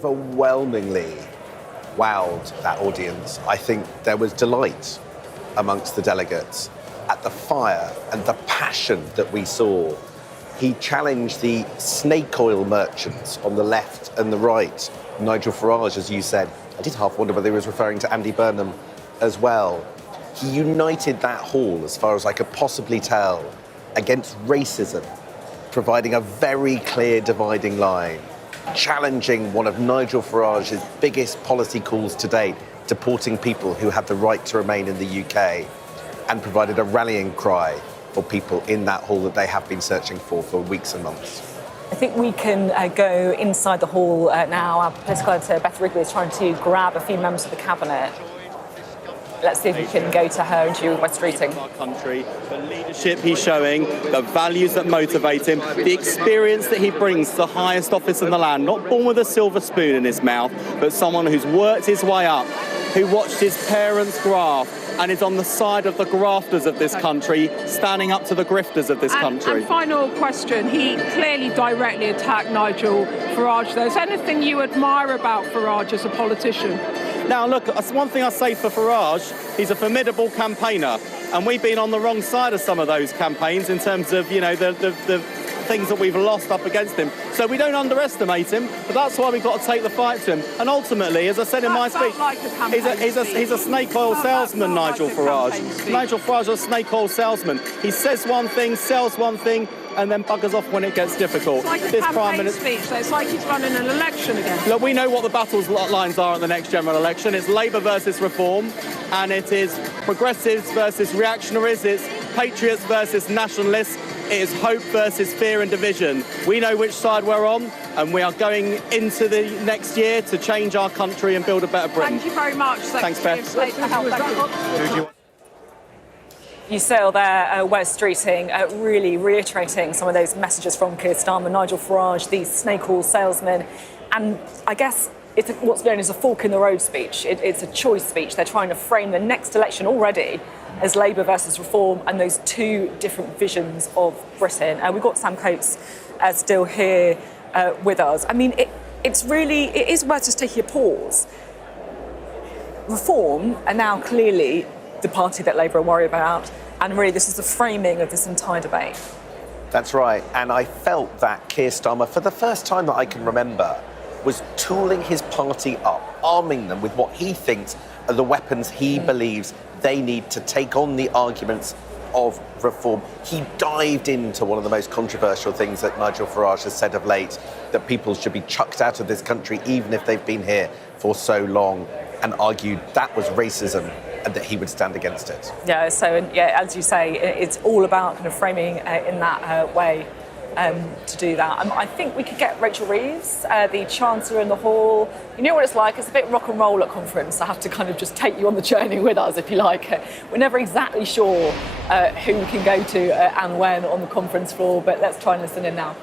Overwhelmingly wowed that audience. I think there was delight amongst the delegates at the fire and the passion that we saw. He challenged the snake oil merchants on the left and the right. Nigel Farage, as you said, I did half wonder whether he was referring to Andy Burnham as well. He united that hall, as far as I could possibly tell, against racism, providing a very clear dividing line, challenging one of Nigel Farage's biggest policy calls to date, deporting people who had the right to remain in the UK, and provided a rallying cry for people in that hall that they have been searching for weeks and months. I think we can go inside the hall now. Our political editor, Beth Wrigley, is trying to grab a few members of the cabinet. Let's see if we can go to her and she was greeting. Our country, the leadership he's showing, the values that motivate him, the experience that he brings to the highest office in the land, not born with a silver spoon in his mouth, but someone who's worked his way up, who watched his parents graft and is on the side of the grafters of this country, standing up to the grifters of this country. And final question, he clearly directly attacked Nigel Farage there. Is there anything you admire about Farage as a politician? Now, look, that's one thing I say for Farage, he's a formidable campaigner, and we've been on the wrong side of some of those campaigns in terms of, you know, the things that we've lost up against him. So we don't underestimate him, but that's why we've got to take the fight to him. And ultimately, as I said in my speech, he's a snake oil salesman, Nigel Farage. Nigel Farage is a snake oil salesman. He says one thing, sells one thing, and then buggers off when it gets difficult. It's like a campaign speech, so it's like he's running an election again. Look, we know what the battle lines are at the next general election. It's Labour versus Reform, and it is progressives versus reactionaries, it's patriots versus nationalists, it is hope versus fear and division. We know which side we're on, and we are going into the next year to change our country and build a better Britain. Thank you very much. Thanks, Beth. You sail there, Wes Streeting, really reiterating some of those messages from Keir Starmer, Nigel Farage, these snake oil salesmen. And I guess it's what's known as a fork in the road speech. It's a choice speech. They're trying to frame the next election already as Labour versus Reform and those two different visions of Britain. We've got Sam Coates still here with us. I mean, it is worth just taking a pause. Reform are now clearly the party that Labour are worried about, and really this is the framing of this entire debate. That's right, and I felt that Keir Starmer, for the first time that I can remember, was tooling his party up, arming them with what he thinks are the weapons he believes they need to take on the arguments of reform. He dived into one of the most controversial things that Nigel Farage has said of late, that people should be chucked out of this country even if they've been here for so long, and argued that was racism and that he would stand against it. Yeah, so as you say, it's all about kind of framing in that way. to do that. I think we could get Rachel Reeves, the Chancellor, in the hall. You know what it's like, it's a bit rock and roll at conference. I have to kind of just take you on the journey with us, if you like. We're never exactly sure who we can go to and when on the conference floor, but let's try and listen in now.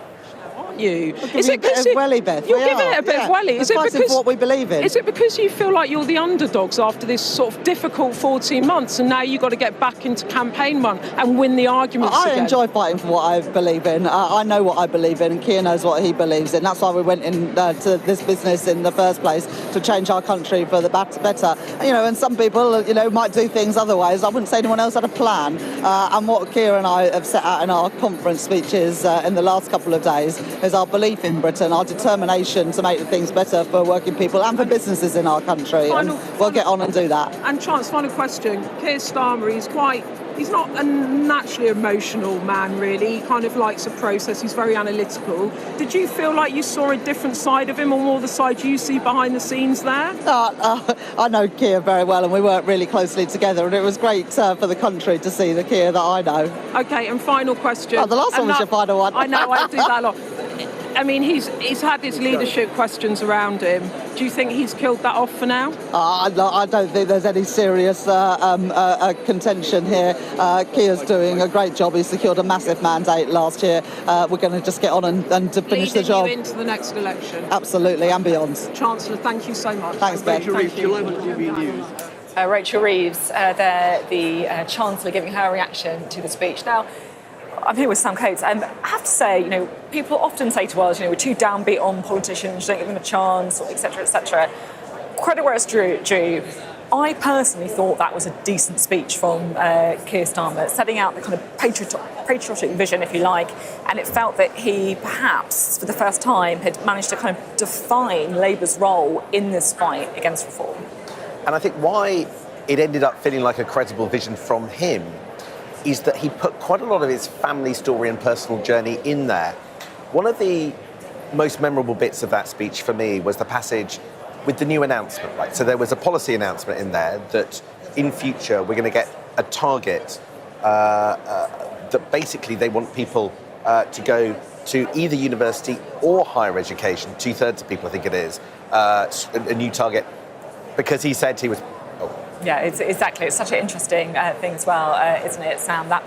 You. Is it because welly, Beth? You're giving it a bit of welly. Is it because what we believe in? Is it because you feel like you're the underdogs after this sort of difficult 14 months, and now you've got to get back into campaign one and win the arguments I again? enjoy fighting for what I believe in. I know what I believe in, and Keir knows what he believes in. That's why we went into this business in the first place, to change our country for the better. You know, and some people, you know, might do things otherwise. I wouldn't say anyone else had a plan. And what Keir and I have set out in our conference speeches in the last couple of days is our belief in Britain, our determination to make things better for working people and for businesses in our country. We'll get on and do that. And Chance, final question. Keir Starmer, he's not a naturally emotional man, really. He kind of likes a process. He's very analytical. Did you feel like you saw a different side of him, or more the side you see behind the scenes there? I know Keir very well, and we work really closely together, and it was great for the country to see the Keir that I know. OK, and final question. Oh, the last one was your final one. I know, I do that a lot. I mean, he's had his leadership questions around him. Do you think he's killed that off for now? I don't think there's any serious contention here. Keir's doing a great job. He secured a massive mandate last year. We're going to just get on and to finish the job. Leading you into the next election. Absolutely, and beyond. Chancellor, thank you so much. Thanks, Beth. Rachel Reeves, the Chancellor, giving her reaction to the speech. Now, I'm here with Sam Coates, and I have to say, you know, people often say to us, you know, we're too downbeat on politicians, don't give them a chance, or et cetera, et cetera. Credit where it's due. I personally thought that was a decent speech from Keir Starmer, setting out the kind of patriotic vision, if you like, and it felt that he perhaps, for the first time, had managed to kind of define Labour's role in this fight against reform. And I think why it ended up feeling like a credible vision from him is that he put quite a lot of his family story and personal journey in there. One of the most memorable bits of that speech for me was the passage with the new announcement, right? So there was a policy announcement in there that in future we're going to get a target that basically they want people to go to either university or higher education, 2/3 of people I think it is, a new target, because he said he was... Yeah, exactly. It's such an interesting thing as well, isn't it, Sam? That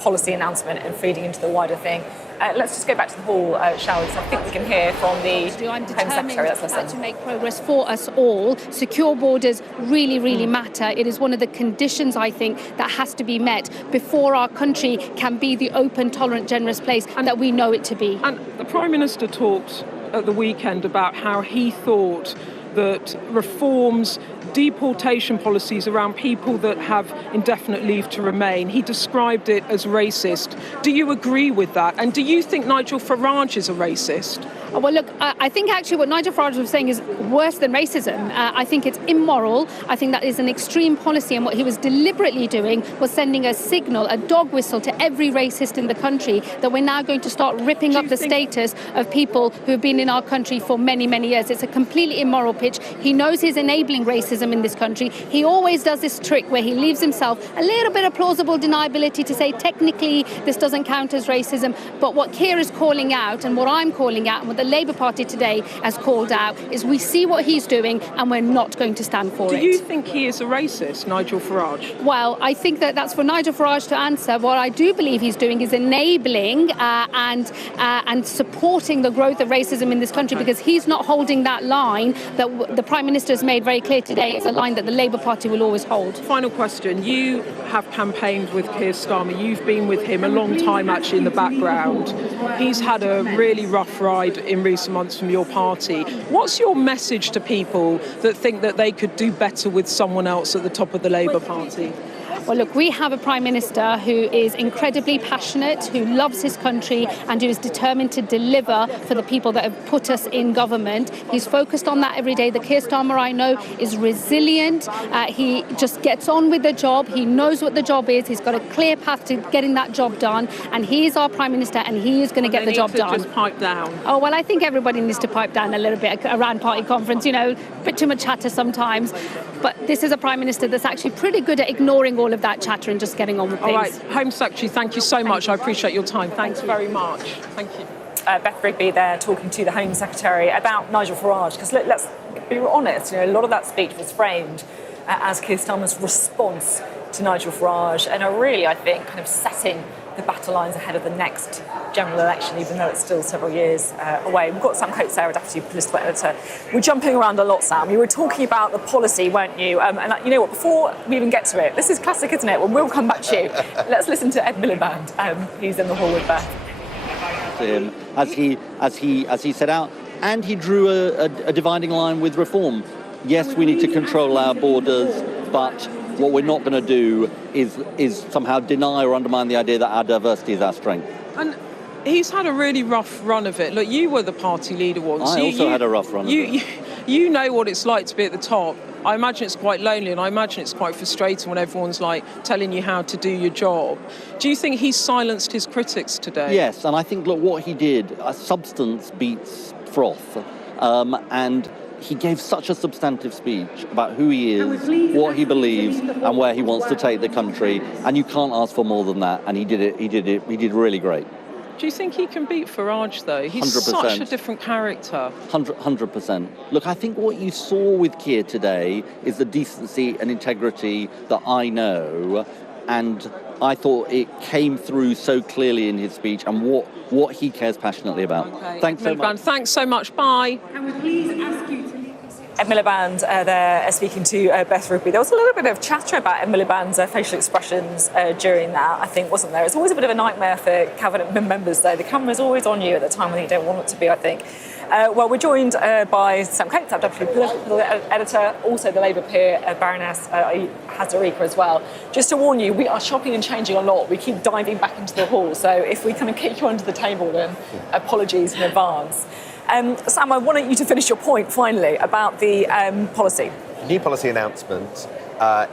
policy announcement and feeding into the wider thing. Let's just go back to the hall, shall we? So I think we can hear from the Home Secretary. Let's listen. To make progress for us all. Secure borders really, really matter. It is one of the conditions, I think, that has to be met before our country can be the open, tolerant, generous place that we know it to be. And the Prime Minister talked at the weekend about how he thought that reforms, deportation policies around people that have indefinite leave to remain, he described it as racist. Do you agree with that? And do you think Nigel Farage is a racist? Well, look, I think actually what Nigel Farage was saying is worse than racism. I think it's immoral. I think that is an extreme policy, and what he was deliberately doing was sending a signal, a dog whistle to every racist in the country that we're now going to start ripping up the status of people who have been in our country for many, many years. It's a completely immoral pitch. He knows he's enabling racism in this country. He always does this trick where he leaves himself a little bit of plausible deniability to say technically this doesn't count as racism. But what Keir is calling out, and what I'm calling out, and what the Labour Party today has called out, is we see what he's doing and we're not going to stand for it. Do you think he is a racist, Nigel Farage? Well, I think that's for Nigel Farage to answer. What I do believe he's doing is enabling and supporting the growth of racism in this country, because he's not holding that line that the Prime Minister has made very clear today. It's a line that the Labour Party will always hold. Final question. You have campaigned with Keir Starmer. You've been with him a long time, actually, in the background. He's had a really rough ride in recent months from your party. What's your message to people that think that they could do better with someone else at the top of the Labour Party? Well, look, we have a Prime Minister who is incredibly passionate, who loves his country and who is determined to deliver for the people that have put us in government. He's focused on that every day. The Keir Starmer I know is resilient. He just gets on with the job. He knows what the job is. He's got a clear path to getting that job done. And he is our Prime Minister and he is going to get the job done. Just pipe down. Oh, well, I think everybody needs to pipe down a little bit around party conference, you know, a bit too much chatter sometimes. But this is a Prime Minister that's actually pretty good at ignoring all of of that chatter and just getting on with things. All right, Home Secretary, thank you so much. I appreciate your time. Thanks very much. Thank you. Beth Rigby there talking to the Home Secretary about Nigel Farage, because let's be honest, a lot of that speech was framed as Keir Starmer's response to Nigel Farage, and are really, I think, kind of setting the battle lines ahead of the next general election, even though it's still several years away. We've got Sam Coates there, Deputy Political Editor. We're jumping around a lot, Sam. You were talking about the policy, weren't you? And you know what, before we even get to it, this is classic, isn't it? Well, we'll come back to you. Let's listen to Ed Miliband. He's in the hall with Beth. Him as he set out, and he drew a dividing line with reform. Yes, we need to control our borders, but what we're not going to do is somehow deny or undermine the idea that our diversity is our strength. And he's had a really rough run of it. Look, you were the party leader once. I also had a rough run of it. You know what it's like to be at the top. I imagine it's quite lonely, and I imagine it's quite frustrating when everyone's like telling you how to do your job. Do you think he silenced his critics today? Yes, and I think, look, what he did, substance beats froth, and he gave such a substantive speech about who he is, what he believes, and where he wants to take the country, and you can't ask for more than that, and he did really great. Do you think he can beat Farage, though? He's 100%. Such a different character. 100%. Look, I think what you saw with Keir today is the decency and integrity that I know, and I thought it came through so clearly in his speech and what he cares passionately about. Okay. Thanks so much. Thanks so much. Bye. Can we please ask you to leave this? Ed Miliband there speaking to Beth Rigby. There was a little bit of chatter about Ed Miliband's facial expressions during that, I think, wasn't there? It's always a bit of a nightmare for cabinet members, though. The camera's always on you at the time when you don't want it to be, I think. Well, we're joined by Sam Coates, our Deputy Political Editor, also the Labour peer, Baroness Hazarika as well. Just to warn you, we are shopping and changing a lot. We keep diving back into the hall, so if we kind of kick you under the table, then apologies in advance. Sam, I wanted you to finish your point, finally, about the policy. New policy announcement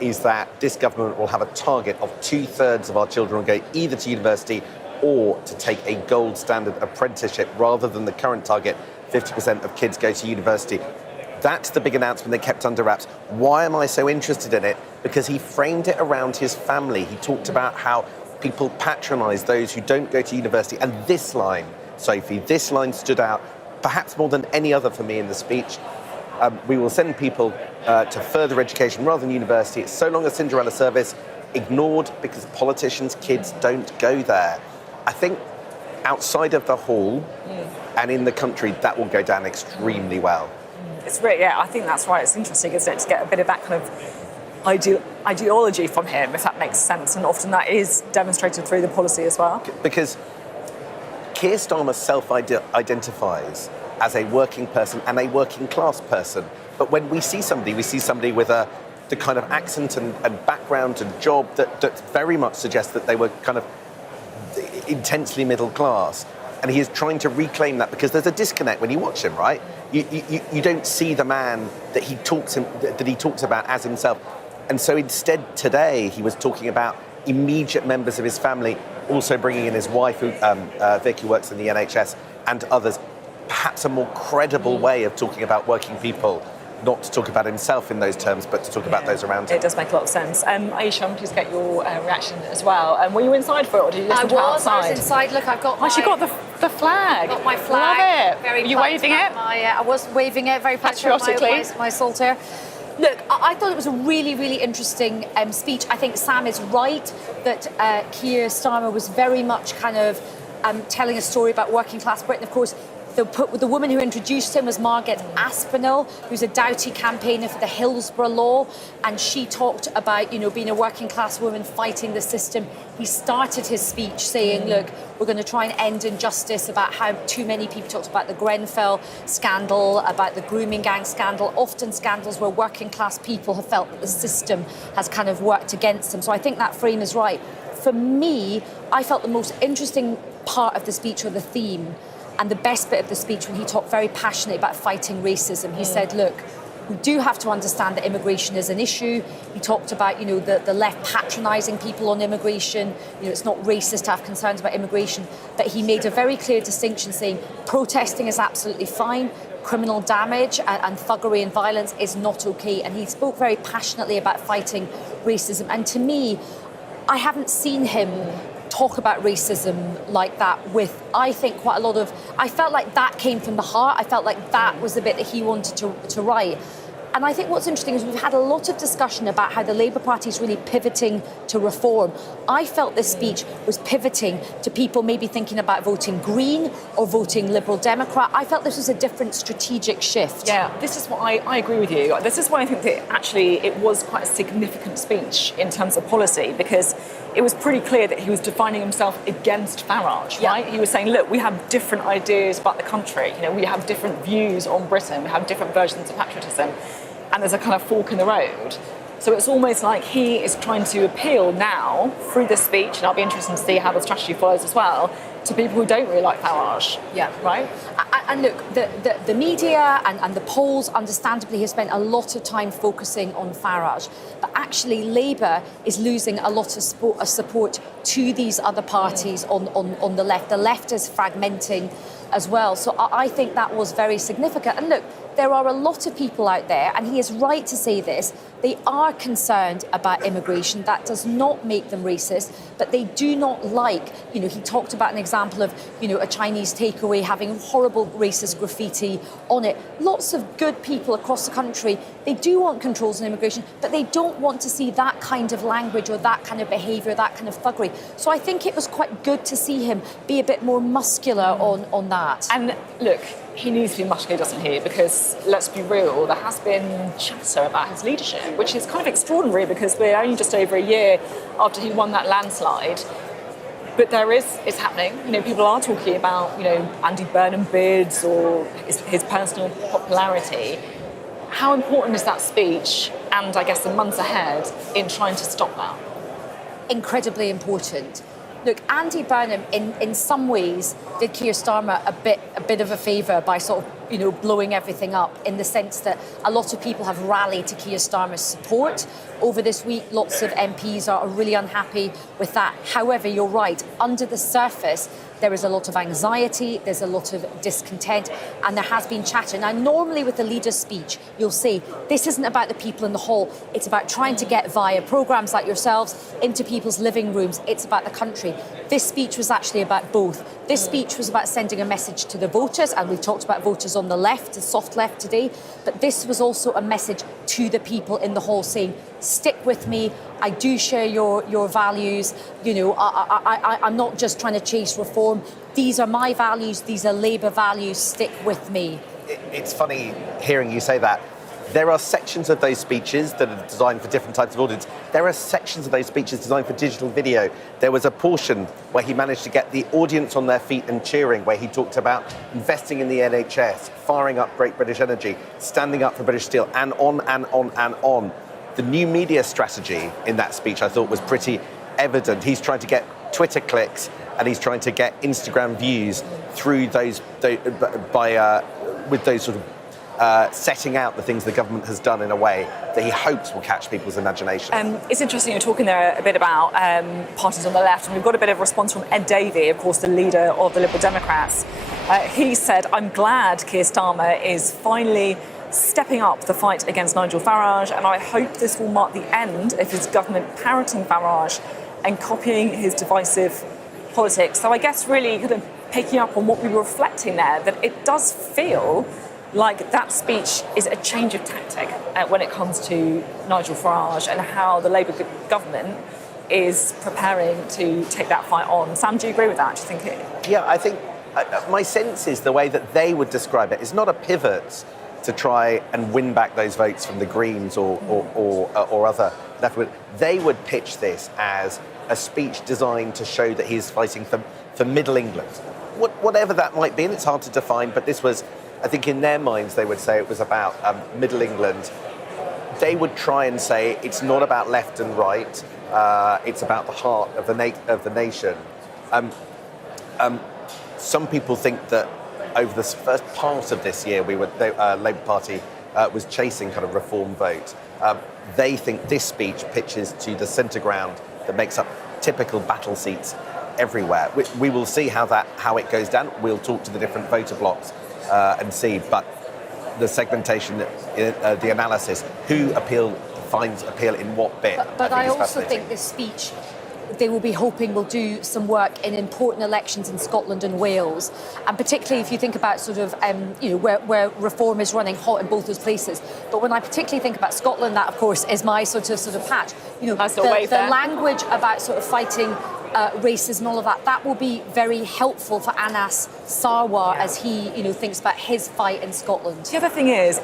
is that this government will have a target of 2/3 of our children will go either to university or to take a gold standard apprenticeship, rather than the current target, 50% of kids go to university. That's the big announcement they kept under wraps. Why am I so interested in it? Because he framed it around his family. He talked about how people patronise those who don't go to university. And this line, Sophie, this line stood out perhaps more than any other for me in the speech. We will send people to further education rather than university. It's so long a Cinderella service, ignored because politicians' kids don't go there. I think outside of the hall and in the country, that will go down extremely well. It's really, yeah, I think that's right. It's interesting, isn't it, to get a bit of that kind of ideology from him, if that makes sense. And often that is demonstrated through the policy as well. Because Keir Starmer self-identifies as a working person and a working class person. But when we see somebody with the kind of accent and background and job that very much suggests that they were kind of intensely middle class. And he is trying to reclaim that, because there's a disconnect when you watch him, right? You don't see the man that he talks about as himself. And so instead today he was talking about immediate members of his family, also bringing in his wife, Vic, who works in the NHS, and others. Perhaps a more credible way of talking about working people, not to talk about himself in those terms, but to talk about those around him. It does make a lot of sense. Aisha, I'm pleased to get your reaction as well. Were you inside for it, or did you listen to outside? I was inside. Look, I've got she got the flag. I've got my flag. Love it. Very Were you waving it? I was waving it very patriotically. My saltire. Look, I thought it was a really, really interesting speech. I think Sam is right that Keir Starmer was very much kind of telling a story about working class Britain. Of course, the woman who introduced him was Margaret Aspinall, who's a doughty campaigner for the Hillsborough Law, and she talked about, being a working class woman fighting the system. He started his speech saying, look, we're going to try and end injustice, about how too many people talked about the Grenfell scandal, about the grooming gang scandal, often scandals where working class people have felt that the system has kind of worked against them. So I think that frame is right. For me, I felt the most interesting part of the speech, or the theme, and the best bit of the speech, when he talked very passionately about fighting racism. He said, look, we do have to understand that immigration is an issue. He talked about, the left patronising people on immigration. It's not racist to have concerns about immigration. But he made a very clear distinction, saying protesting is absolutely fine, criminal damage and thuggery and violence is not okay. And he spoke very passionately about fighting racism. And to me, I haven't seen him talk about racism like that with, I think, quite a lot of... I felt like that came from the heart. I felt like that was the bit that he wanted to write. And I think what's interesting is we've had a lot of discussion about how the Labour Party is really pivoting to reform. I felt this speech was pivoting to people maybe thinking about voting Green or voting Liberal Democrat. I felt this was a different strategic shift. Yeah, this is what I agree with you. This is why I think that actually it was quite a significant speech in terms of policy, because it was pretty clear that he was defining himself against Farage, right? He was saying, look, we have different ideas about the country. You know, we have different views on Britain. We have different versions of patriotism. And there's a kind of fork in the road. So it's almost like he is trying to appeal now through this speech, and I'll be interested to see how the strategy follows as well, to people who don't really like Farage. Yeah. Right? And look, the media and the polls, understandably, have spent a lot of time focusing on Farage. But actually, Labour is losing a lot of support to these other parties on the left. The left is fragmenting as well. So I think that was very significant. And look, there are a lot of people out there, and he is right to say this, they are concerned about immigration. That does not make them racist, but they do not like, you know, he talked about an example of, you know, a Chinese takeaway having horrible racist graffiti on it. Lots of good people across the country, they do want controls on immigration, but they don't want to see that kind of language or that kind of behaviour, that kind of thuggery. So I think it was quite good to see him be a bit more muscular on that. And look, he needs to be muscular, doesn't he? Because let's be real, there has been chatter about his leadership, which is kind of extraordinary because we're only just over a year after he won that landslide. But it's happening. You know, people are talking about, you know, Andy Burnham bids or his personal popularity. How important is that speech and I guess the months ahead in trying to stop that? Incredibly important. Look, Andy Burnham, in some ways, did Keir Starmer a bit of a favour by sort of, you know, blowing everything up, in the sense that a lot of people have rallied to Keir Starmer's support over this week. Lots of MPs are really unhappy with that. However, you're right, under the surface, there is a lot of anxiety, there's a lot of discontent, and there has been chatter. Now, normally with the leader's speech, you'll see this isn't about the people in the hall. It's about trying to get via programmes like yourselves into people's living rooms. It's about the country. This speech was actually about both. This speech was about sending a message to the voters, and we've talked about voters on the left, the soft left today, but this was also a message to the people in the hall saying, stick with me, I do share your values, you know, I'm not just trying to chase reform. These are my values, these are Labour values, stick with me. It's funny hearing you say that. There are sections of those speeches that are designed for different types of audience. There are sections of those speeches designed for digital video. There was a portion where he managed to get the audience on their feet and cheering, where he talked about investing in the NHS, firing up Great British Energy, standing up for British Steel, and on and on and on. The new media strategy in that speech, I thought, was pretty evident. He's trying to get Twitter clicks and he's trying to get Instagram views through those with those sort of setting out the things the government has done in a way that he hopes will catch people's imagination. It's interesting you're talking there a bit about parties on the left, and we've got a bit of response from Ed Davey, of course, the leader of the Liberal Democrats. He said, I'm glad Keir Starmer is finally stepping up the fight against Nigel Farage, and I hope this will mark the end of his government parroting Farage and copying his divisive politics. So I guess really kind of picking up on what we were reflecting there, that it does feel like that speech is a change of tactic when it comes to Nigel Farage and how the Labour government is preparing to take that fight on. Sam, do you agree with that? Do you think it? Yeah, I think my sense is the way that they would describe it is not a pivot to try and win back those votes from the Greens or other left. They would pitch this as a speech designed to show that he's fighting for Middle England. Whatever that might be, and it's hard to define, but this was, I think in their minds, they would say it was about Middle England. They would try and say it's not about left and right, it's about the heart of the nation. Some people think that over the first part of this year, the Labour Party was chasing kind of reform vote. They think this speech pitches to the centre ground that makes up typical battle seats everywhere. We will see how it goes down. We'll talk to the different voter blocks and see. But the segmentation, the analysis, who finds appeal in what bit. But I is also fascinating. think this speech, they will be hoping will do some work in important elections in Scotland and Wales, and particularly if you think about sort of where reform is running hot in both those places. But when I particularly think about Scotland, that of course is my sort of patch. The language about sort of fighting racism, all of that will be very helpful for Anas Sarwar as he thinks about his fight in Scotland. The other thing is,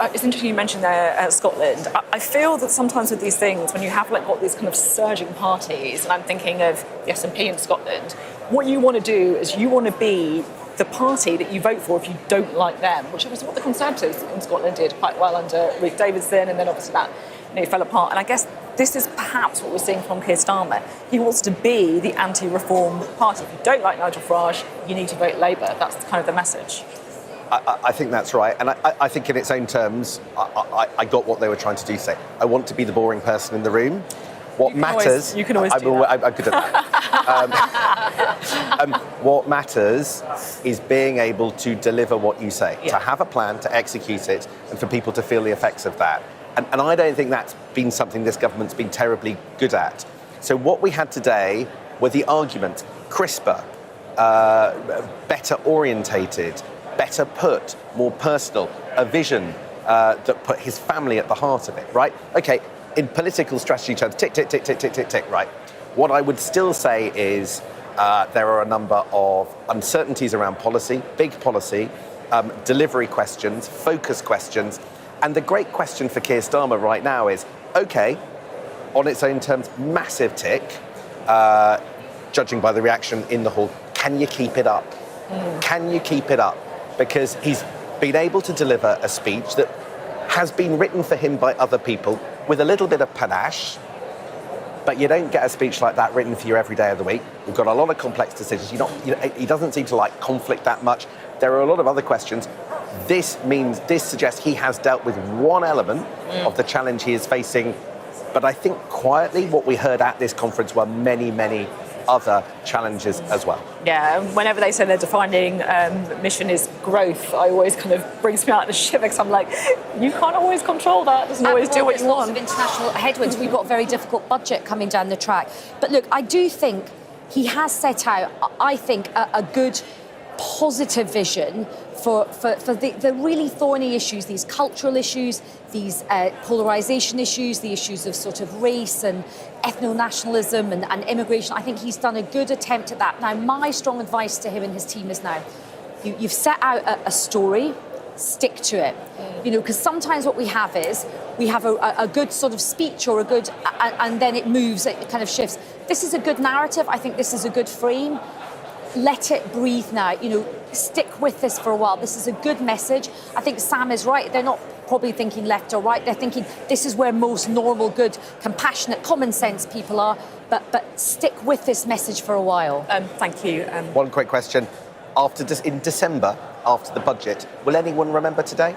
it's interesting you mentioned there Scotland. I feel that sometimes with these things, when you have got these kind of surging parties, and I'm thinking of the SNP in Scotland, what you want to do is you want to be the party that you vote for if you don't like them, which was what the Conservatives in Scotland did quite well under Ruth Davidson, and then obviously that fell apart. And I guess this is perhaps what we're seeing from Keir Starmer. He wants to be the anti-reform party. If you don't like Nigel Farage, you need to vote Labour. That's kind of the message. I think that's right, and I think in its own terms, I got what they were trying to do. Say, I want to be the boring person in the room. What matters? You can always do that. I'm good at that. What matters is being able to deliver what you say, to have a plan, to execute it, and for people to feel the effects of that. And I don't think that's been something this government's been terribly good at. So what we had today were the arguments, crisper, better orientated, better put, more personal, a vision that put his family at the heart of it, right? Okay, in political strategy terms, tick, tick, tick, tick, tick, tick, tick, right? What I would still say is there are a number of uncertainties around policy, big policy, delivery questions, focus questions, and the great question for Keir Starmer right now is, okay, on its own terms, massive tick, judging by the reaction in the hall, can you keep it up? Can you keep it up? Because he's been able to deliver a speech that has been written for him by other people with a little bit of panache, but you don't get a speech like that written for you every day of the week. We've got a lot of complex decisions. He doesn't seem to like conflict that much. There are a lot of other questions. This suggests he has dealt with one element of the challenge he is facing, but I think quietly what we heard at this conference were many, many other challenges as well. Yeah, whenever they say their defining mission is growth, I always kind of brings me out in a shiver because I'm like, you can't always control that, doesn't always do what you want. Lots of international headwinds. We've got a very difficult budget coming down the track. But look, I do think he has set out, I think, a good positive vision for the really thorny issues, these cultural issues, these polarisation issues, the issues of sort of race and ethno-nationalism and immigration. I think he's done a good attempt at that. Now, my strong advice to him and his team is now, you've set out a story, stick to it. Because sometimes what we have is, we have a good sort of speech or a good, and then it moves, it kind of shifts. This is a good narrative. I think this is a good frame. Let it breathe now. Stick with this for a while. This is a good message. I think Sam is right. They're not probably thinking left or right. They're thinking this is where most normal, good, compassionate, common sense people are. But stick with this message for a while. Thank you. One quick question. In December, after the budget, will anyone remember today?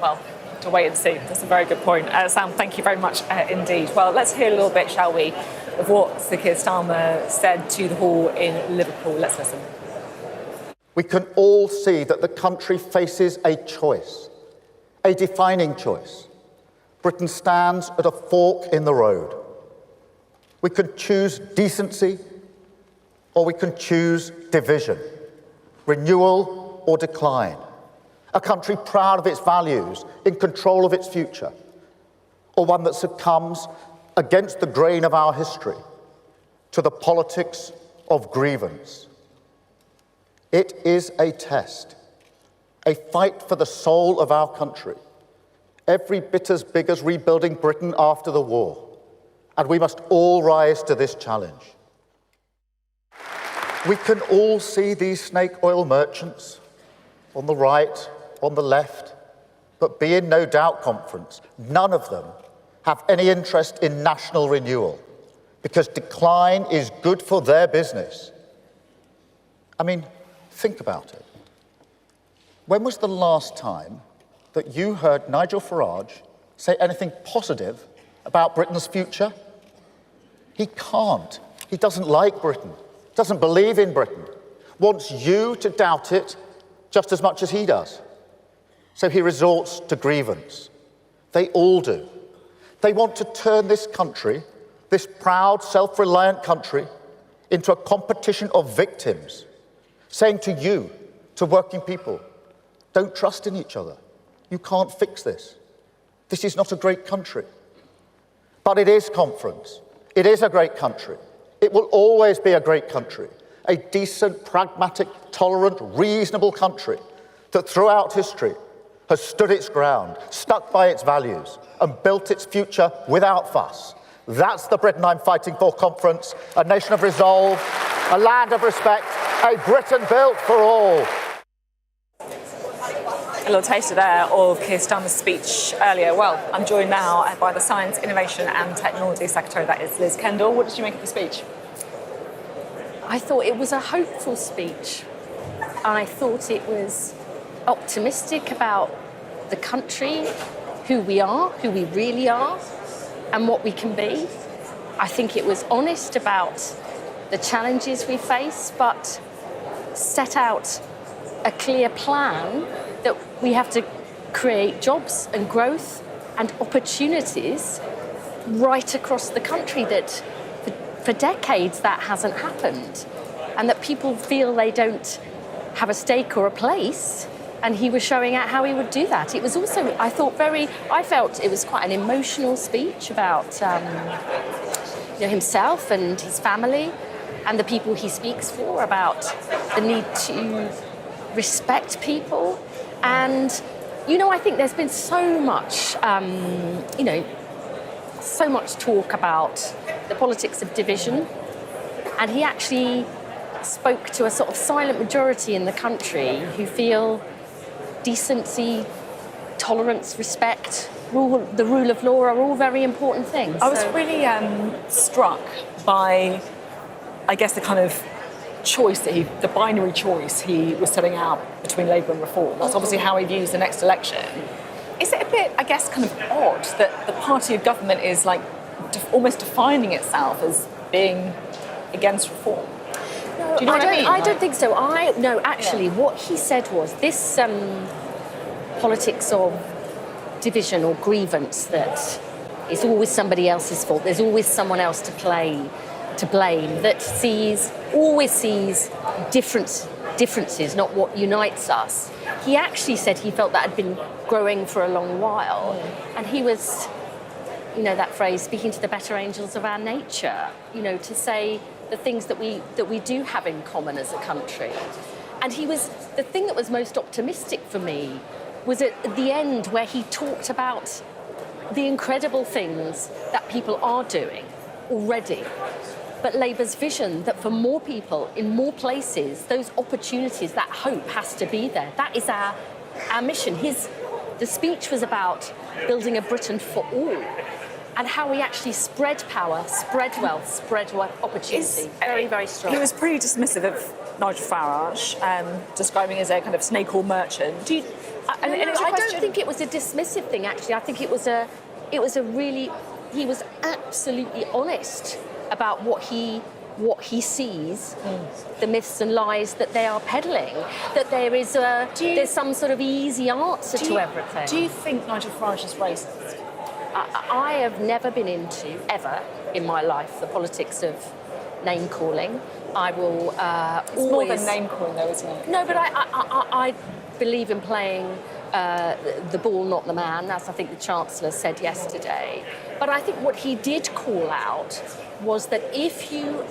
Well, to wait and see. That's a very good point. Sam, thank you very much indeed. Well, let's hear a little bit, shall we, of what Sir Keir Starmer said to the hall in Liverpool. Let's listen. We can all see that the country faces a choice, a defining choice. Britain stands at a fork in the road. We can choose decency, or we can choose division, renewal or decline. A country proud of its values, in control of its future, or one that succumbs against the grain of our history to the politics of grievance. It is a test, a fight for the soul of our country, every bit as big as rebuilding Britain after the war, and we must all rise to this challenge. We can all see these snake oil merchants on the right, on the left, but be in no doubt conference, none of them have any interest in national renewal, because decline is good for their business. I mean, think about it. When was the last time that you heard Nigel Farage say anything positive about Britain's future? He can't. He doesn't like Britain, doesn't believe in Britain, wants you to doubt it just as much as he does. So he resorts to grievance. They all do. They want to turn this country, this proud, self-reliant country, into a competition of victims, saying to you, to working people, don't trust in each other. You can't fix this. This is not a great country. But it is, conference. It is a great country. It will always be a great country. A decent, pragmatic, tolerant, reasonable country that throughout history has stood its ground, stuck by its values, and built its future without fuss. That's the Britain I'm fighting for, conference. A nation of resolve, a land of respect, a Britain built for all. A little taster there of Keir Starmer's speech earlier. Well, I'm joined now by the Science, Innovation and Technology Secretary, that is Liz Kendall. What did you make of the speech? I thought it was a hopeful speech. I thought it was optimistic about the country, who we are, who we really are, and what we can be. I think it was honest about the challenges we face, but set out a clear plan that we have to create jobs and growth and opportunities right across the country, that for decades that hasn't happened, and that people feel they don't have a stake or a place, and he was showing out how he would do that. It was also, I felt it was quite an emotional speech about himself and his family and the people he speaks for, about the need to respect people. And, I think there's been so much, so much talk about the politics of division. And he actually spoke to a sort of silent majority in the country who feel decency, tolerance, respect, the rule of law are all very important things. I was really struck by, I guess, the kind of choice the binary choice he was setting out between Labour and Reform. That's obviously how he views the next election. Is it a bit, I guess, kind of odd that the party of government is like almost defining itself as being against reform? No, Do you know what I mean? I don't think so. What he said was this politics of division or grievance, that it's always somebody else's fault. There's always someone else to blame. That always sees differences, not what unites us. He actually said he felt that had been growing for a long while, and he was, that phrase, speaking to the better angels of our nature. To say the things that we do have in common as a country. And the thing that was most optimistic for me was at the end, where he talked about the incredible things that people are doing already, but Labour's vision that for more people in more places, those opportunities, that hope has to be there. That is our mission. The speech was about building a Britain for all, and how we actually spread power, spread wealth, spread opportunity. Very, very strong. He was pretty dismissive of Nigel Farage, describing as a kind of snake oil merchant. I don't think it was a dismissive thing, actually. I think he was absolutely honest about what he sees, the myths and lies that they are peddling, that there's some sort of easy answer to everything. Do you think Nigel Farage is racist? I have never been into, ever in my life, the politics of name-calling. I will It's more than name-calling, though, isn't it? No, but I believe in playing the ball, not the man, as I think the Chancellor said yesterday. But I think what he did call out was that if you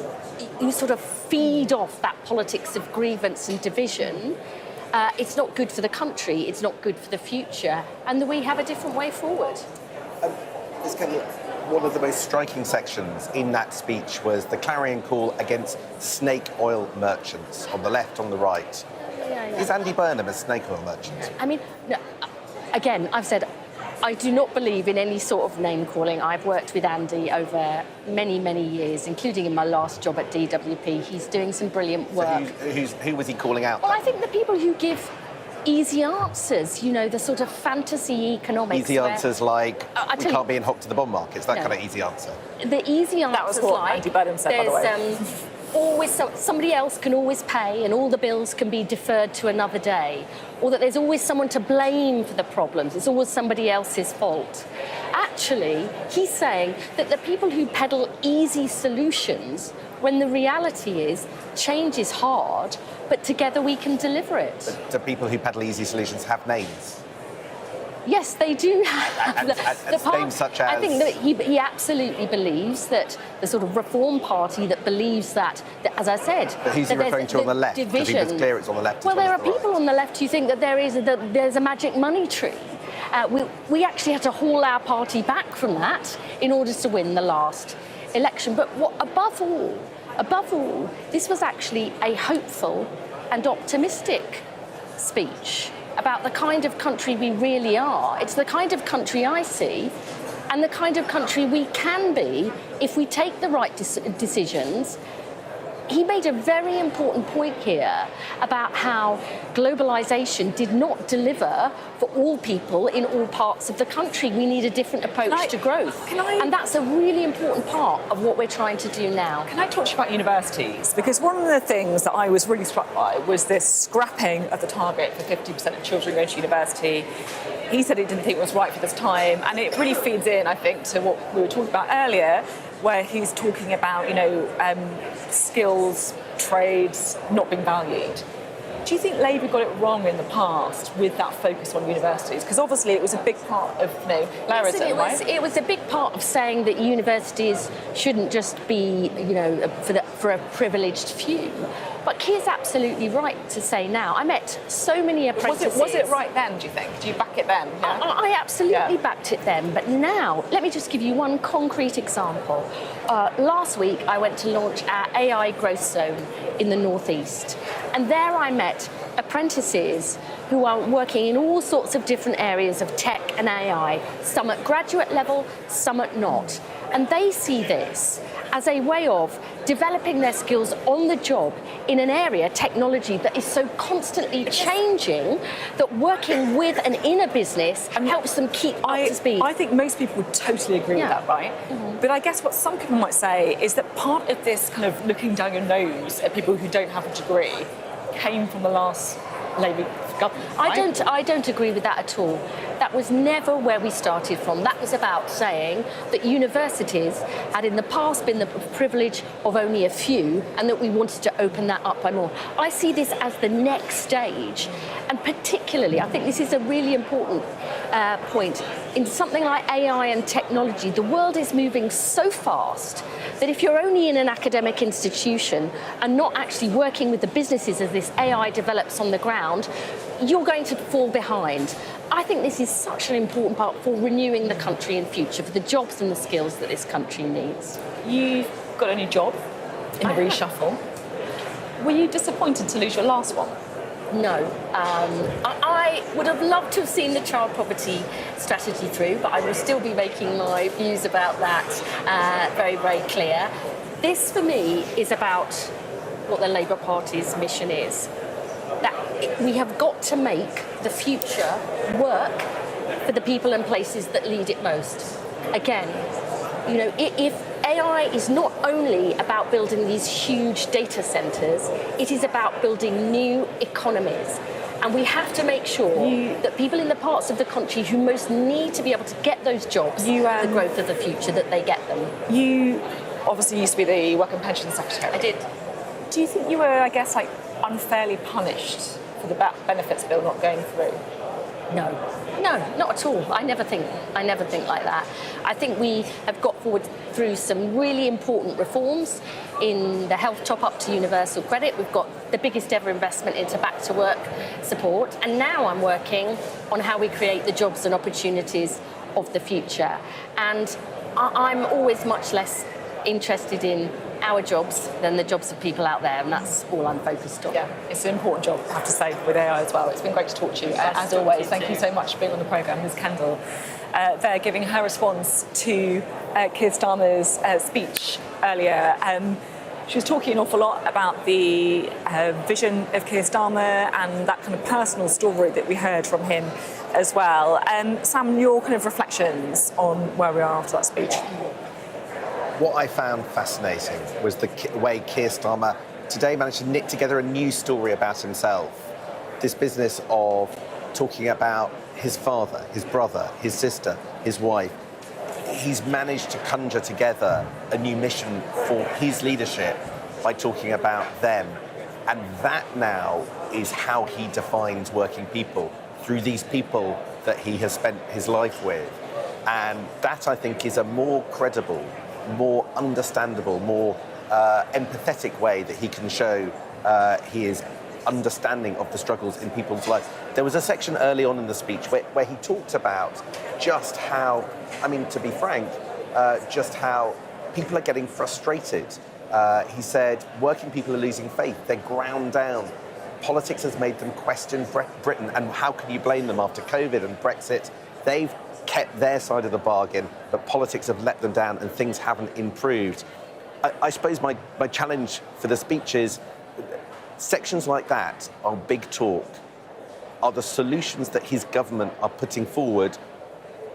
sort of feed off that politics of grievance and division, it's not good for the country, it's not good for the future, and that we have a different way forward. One of the most striking sections in that speech was the clarion call against snake oil merchants, on the left, on the right. Is Andy Burnham a snake oil merchant? I mean, no, again, I've said I do not believe in any sort of name-calling. I've worked with Andy over many, many years, including in my last job at DWP. He's doing some brilliant work. So who was he calling out? Well, I think the people who give easy answers, the sort of fantasy economics. Easy answers like, we can't be in hock to the bond markets, that kind of easy answer. The easy answers That was what Andy Burnham said, by the way. somebody else can always pay and all the bills can be deferred to another day, or that there's always someone to blame for the problems, it's always somebody else's fault. Actually, he's saying that the people who peddle easy solutions, when the reality is change is hard, but together we can deliver it. Do people who peddle easy solutions have names? Yes, they do have And names such as? I think that he absolutely believes that the sort of Reform Party that believes that as I said... But who's he referring to on the left? Because he was clear it's on the left. Well, there are people on the left who think that there's a magic money tree. We actually had to haul our party back from that in order to win the last election. But above all, this was actually a hopeful and optimistic speech about the kind of country we really are. It's the kind of country I see and the kind of country we can be if we take the right decisions. He made a very important point here about how globalisation did not deliver for all people in all parts of the country. We need a different approach to growth. And that's a really important part of what we're trying to do now. Can I talk to you about universities? Because one of the things that I was really struck by was this scrapping of the target for 50% of children going to university. He said he didn't think it was right for this time, and it really feeds in, I think, to what we were talking about earlier, where he's talking about, skills, trades not being valued. Do you think Labour got it wrong in the past with that focus on universities? Because obviously it was a big part of, Blairism, right? It was a big part of saying that universities shouldn't just be, for a privileged few. But Keir's absolutely right to say now. I met so many apprentices. Was it right then, do you think? Do you back it then? Yeah? I absolutely backed it then. But now, let me just give you one concrete example. Last week, I went to launch our AI growth zone in the Northeast. And there I met apprentices who are working in all sorts of different areas of tech and AI, some at graduate level, some at not. And they see this as a way of developing their skills on the job in an area, technology, that is so constantly changing that working with and in a business helps them keep up to speed. I think most people would totally agree with that, right? Mm-hmm. But I guess what some people might say is that part of this kind of looking down your nose at people who don't have a degree came from the last Labour government. Right? I don't agree with that at all. That was never where we started from. That was about saying that universities had in the past been the privilege of only a few and that we wanted to open that up by more. I see this as the next stage, and particularly, I think this is a really important point. In something like AI and technology, the world is moving so fast that if you're only in an academic institution and not actually working with the businesses as this AI develops on the ground, you're going to fall behind. I think this is such an important part for renewing the country in future, for the jobs and the skills that this country needs. You've got a new job in the reshuffle. Were you disappointed to lose your last one? No. I would have loved to have seen the child poverty strategy through, but I will still be making my views about that very, very clear. This, for me, is about what the Labour Party's mission is. That we have got to make the future work for the people and places that need it most. Again, if AI is not only about building these huge data centres, it is about building new economies. And we have to make sure that people in the parts of the country who most need to be able to get those jobs, the growth of the future, that they get them. You obviously used to be the Work and Pensions Secretary. I did. Do you think you were, unfairly punished for the benefits bill not going through? No, not at all. I never think like that. I think we have got forward through some really important reforms in the health top-up to universal credit. We've got the biggest ever investment into back-to-work support. And now I'm working on how we create the jobs and opportunities of the future. And I'm always much less interested in our jobs than the jobs of people out there, and that's all I'm focused on. Yeah, it's an important job, I have to say, with AI as well. It's been great to talk to you, as always. Thank you so much for being on the programme. Ms. Kendall there giving her response to Keir Starmer's speech earlier. She was talking an awful lot about the vision of Keir Starmer and that kind of personal story that we heard from him as well. Sam, your kind of reflections on where we are after that speech? what I found fascinating was the way Keir Starmer today managed to knit together a new story about himself. This business of talking about his father, his brother, his sister, his wife. He's managed to conjure together a new mission for his leadership by talking about them. And that now is how he defines working people, through these people that he has spent his life with. And that, I think, is a more credible, more understandable, more empathetic way that he can show he is understanding of the struggles in people's lives. There was a section early on in the speech where he talked about just how, I mean, to be frank, just how people are getting frustrated. He said working people are losing faith. They're ground down. Politics has made them question Britain, and how can you blame them after COVID and Brexit? They've kept their side of the bargain, but politics have let them down and things haven't improved. I suppose my challenge for the speech is sections like that are big talk. Are the solutions that his government are putting forward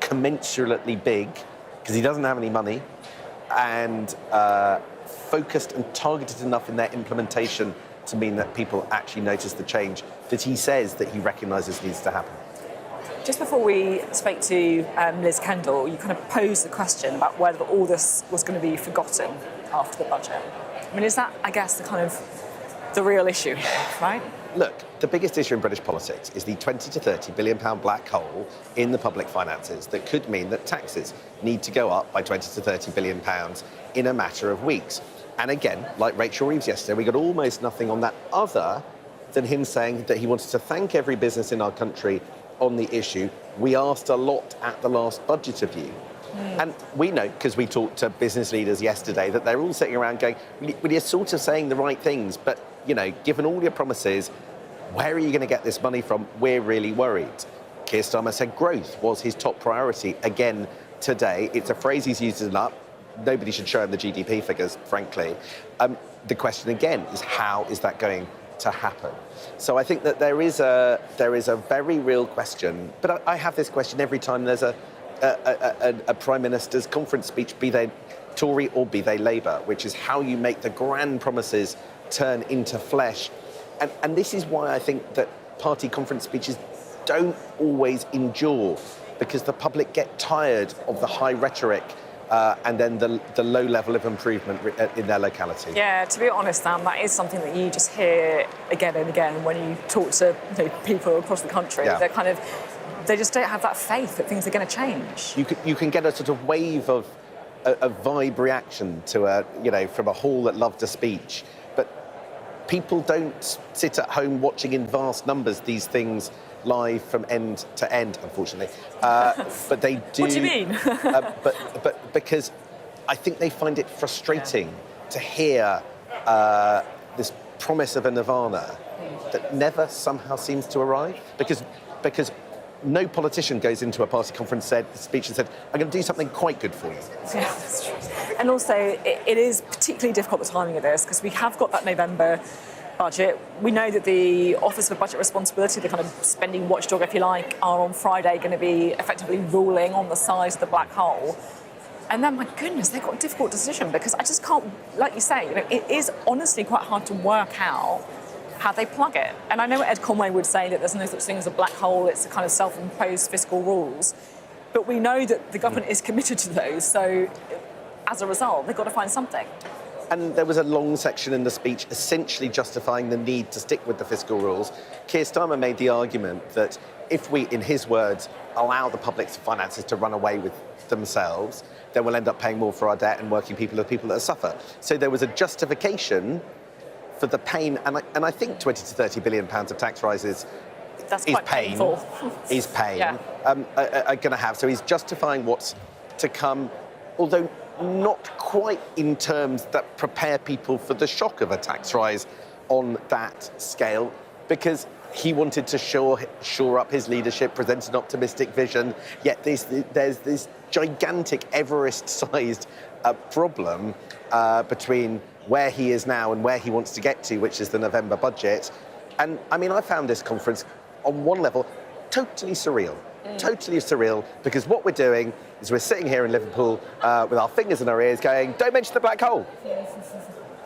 commensurately big, because he doesn't have any money, and focused and targeted enough in their implementation to mean that people actually notice the change that he says that he recognises needs to happen? Just before we spoke to Liz Kendall, you kind of posed the question about whether all this was going to be forgotten after the budget. I mean, is that, I guess, the real issue here, right? Look, the biggest issue in British politics is the 20 to 30 billion pound black hole in the public finances that could mean that taxes need to go up by 20 to 30 billion pounds in a matter of weeks. And again, like Rachel Reeves yesterday, we got almost nothing on that other than him saying that he wanted to thank every business in our country on the issue. We asked a lot at the last budget of you. And we know, because we talked to business leaders yesterday, that they're all sitting around going, well, you're sort of saying the right things, but, you know, given all your promises, where are you going to get this money from? We're really worried. Keir Starmer said growth was his top priority again today. It's a phrase he's used enough. Nobody should show him the GDP figures, frankly. The question again is, how is that going to happen? So I think that there is a very real question, but I have this question every time there's a Prime Minister's conference speech, be they Tory or be they Labour, which is how you make the grand promises turn into flesh. And this is why I think that party conference speeches don't always endure, because the public get tired of the high rhetoric and then the low level of improvement in their locality. Yeah, to be honest, Sam, that is something that you just hear again and again when you talk to people across the country. Yeah. They just don't have that faith that things are going to change. You can get a sort of wave of a vibe reaction to from a hall that loved a speech, but people don't sit at home watching in vast numbers these things live from end to end, unfortunately. But they do. What do you mean? but because I think they find it frustrating to hear this promise of a nirvana that never somehow seems to arrive, because no politician goes into a party conference speech and said, I'm going to do something quite good for you. Yeah, that's true. And also, it is particularly difficult, the timing of this, because we have got that November budget. We know that the Office for Budget Responsibility, the kind of spending watchdog, if you like, are on Friday going to be effectively ruling on the size of the black hole. And then, my goodness, they've got a difficult decision, because I just can't, like you say, it is honestly quite hard to work out how they plug it. And I know Ed Conway would say that there's no such thing as a black hole, it's a kind of self-imposed fiscal rules. But we know that the government is committed to those, so as a result, they've got to find something. And there was a long section in the speech essentially justifying the need to stick with the fiscal rules. Keir Starmer made the argument that if we, in his words, allow the public's finances to run away with themselves, then we'll end up paying more for our debt, and working people are people that suffer. So there was a justification for the pain, and I think 20 to 30 billion pounds of tax rises That's quite painful. Is pain. Yeah. Are going to have. So he's justifying what's to come, although not quite in terms that prepare people for the shock of a tax rise on that scale, because he wanted to shore up his leadership, present an optimistic vision, yet there's this gigantic Everest-sized problem between where he is now and where he wants to get to, which is the November budget. And I mean, I found this conference, on one level, totally surreal. totally surreal, because what we're doing is we're sitting here in Liverpool with our fingers in our ears going, don't mention the black hole.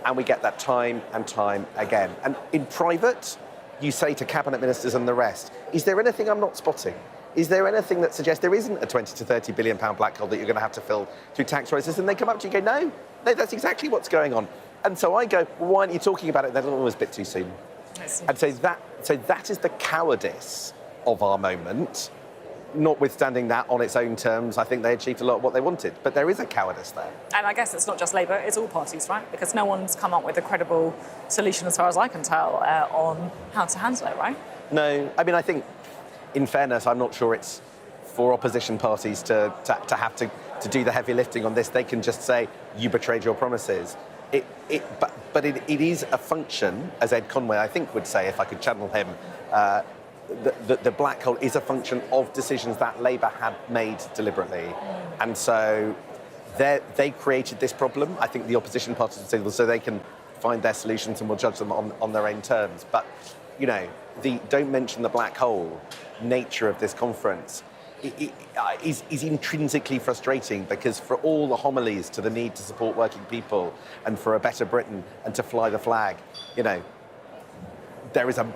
And we get that time and time again. And in private, you say to cabinet ministers and the rest, is there anything I'm not spotting? Is there anything that suggests there isn't a 20 to 30 billion pound black hole that you're going to have to fill through tax rises? And they come up to you and go, no, that's exactly what's going on. And so I go, well, why aren't you talking about it then? It was a bit too soon. And so that is the cowardice of our moment. Notwithstanding that, on its own terms, I think they achieved a lot of what they wanted. But there is a cowardice there. And I guess it's not just Labour, it's all parties, right? Because no one's come up with a credible solution, as far as I can tell, on how to handle it, right? No, I mean, I think, in fairness, I'm not sure it's for opposition parties to have to do the heavy lifting on this. They can just say, you betrayed your promises. But it is a function, as Ed Conway, I think, would say, if I could channel him, the black hole is a function of decisions that Labour had made deliberately. And so they created this problem. I think the opposition parties would say, well, so they can find their solutions and we'll judge them on their own terms. But, you know, the don't mention the black hole nature of this conference is intrinsically frustrating, because for all the homilies to the need to support working people and for a better Britain and to fly the flag, you know, there is a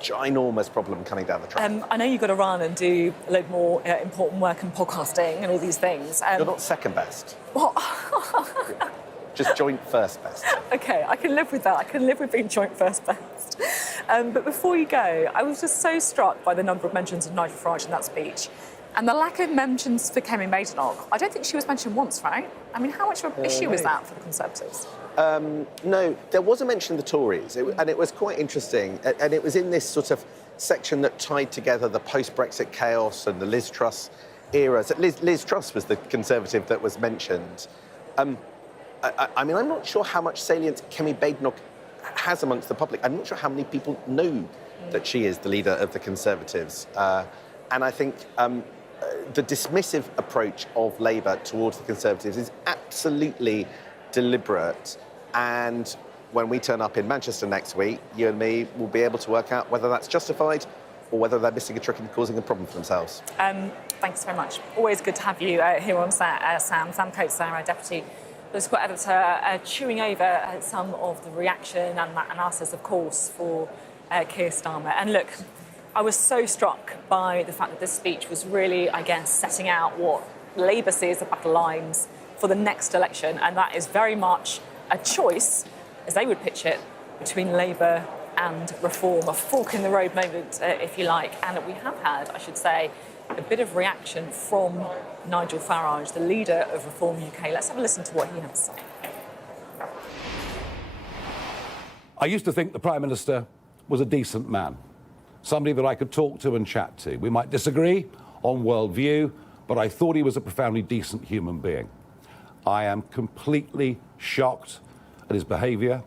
ginormous problem coming down the track. I know you've got to run and do a load more important work in podcasting and all these things. You're not second best. What? Just joint first best. OK, I can live with that. I can live with being joint first best. But before you go, I was just so struck by the number of mentions of Nigel Farage in that speech. And the lack of mentions for Kemi Badenoch. I don't think she was mentioned once, right? I mean, how much of an issue was that for the Conservatives? No, there was a mention of the Tories, and it was quite interesting. And it was in this sort of section that tied together the post-Brexit chaos and the Liz Truss era. So Liz Truss was the Conservative that was mentioned. I mean, I'm not sure how much salience Kemi Badenoch has amongst the public. I'm not sure how many people know that she is the leader of the Conservatives. And I think the dismissive approach of Labour towards the Conservatives is absolutely deliberate. And when we turn up in Manchester next week, you and me will be able to work out whether that's justified or whether they're missing a trick and causing a problem for themselves. Thanks very much. Always good to have you here on set, Sam. Sam Coates, our Deputy Political Editor, chewing over some of the reaction and that analysis, of course, for Keir Starmer. And look, I was so struck by the fact that this speech was really, I guess, setting out what Labour sees as the battle lines for the next election, and that is very much a choice, as they would pitch it, between Labour and Reform, a fork in the road moment, if you like. And we have had, I should say, a bit of reaction from Nigel Farage, the leader of Reform UK. Let's have a listen to what he had to say. I used to think the Prime Minister was a decent man, somebody that I could talk to and chat to. We might disagree on worldview, but I thought he was a profoundly decent human being. I am completely shocked at his behaviour.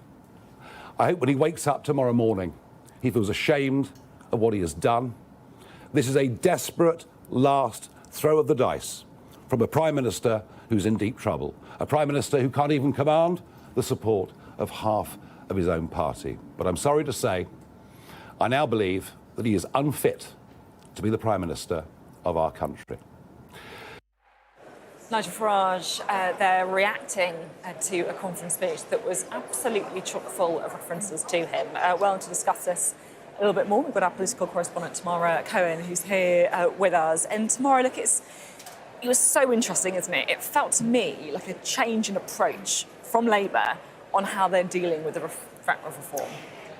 I hope when he wakes up tomorrow morning, he feels ashamed of what he has done. This is a desperate last throw of the dice from a Prime Minister who's in deep trouble, a Prime Minister who can't even command the support of half of his own party. But I'm sorry to say, I now believe that he is unfit to be the Prime Minister of our country. Nigel Farage, they're reacting to a conference speech that was absolutely chock full of references to him. Well, to discuss this a little bit more, we've got our political correspondent Tamara Cohen, who's here with us. And Tamara, look, it was so interesting, isn't it? It felt to me like a change in approach from Labour on how they're dealing with the threat of reform.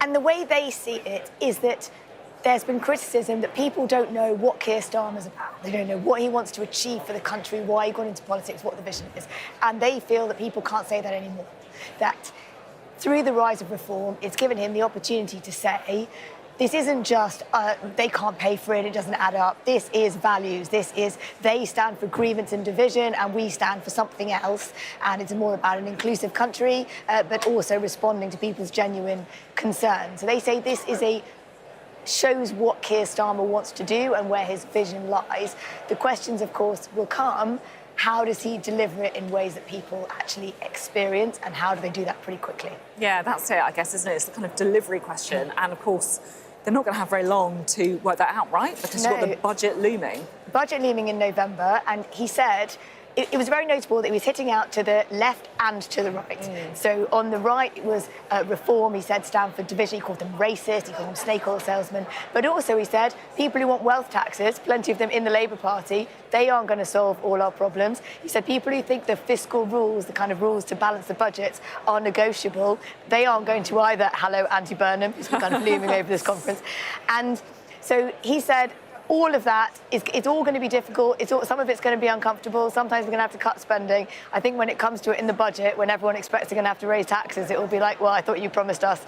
And the way they see it is that there's been criticism that people don't know what Keir Starmer's about. They don't know what he wants to achieve for the country, why he got into politics, what the vision is. And they feel that people can't say that anymore. That through the rise of reform, it's given him the opportunity to say, this isn't just they can't pay for it, it doesn't add up. This is values. This is they stand for grievance and division and we stand for something else. And it's more about an inclusive country, but also responding to people's genuine concerns. So they say this is shows what Keir Starmer wants to do and where his vision lies. The questions, of course, will come. How does he deliver it in ways that people actually experience, and how do they do that pretty quickly? Yeah, that's it, I guess, isn't it? It's the kind of delivery question. And, of course, they're not going to have very long to work that out, right? Because you've got the budget looming. Budget looming in November, and he said it was very notable that he was hitting out to the left and to the right. So on the right, it was reform. He said stand for division. He called them racist. He called them snake oil salesmen. But also he said people who want wealth taxes, plenty of them in the Labour Party, they aren't going to solve all our problems. He said people who think the fiscal rules, the kind of rules to balance the budgets, are negotiable, they aren't going to either. Hello, Andy Burnham, who's kind of looming over this conference. And so he said, all of that it's all going to be difficult. Some of it's going to be uncomfortable. Sometimes we're going to have to cut spending. I think when it comes to it in the budget, when everyone expects they're going to have to raise taxes, it will be like, well, I thought you promised us,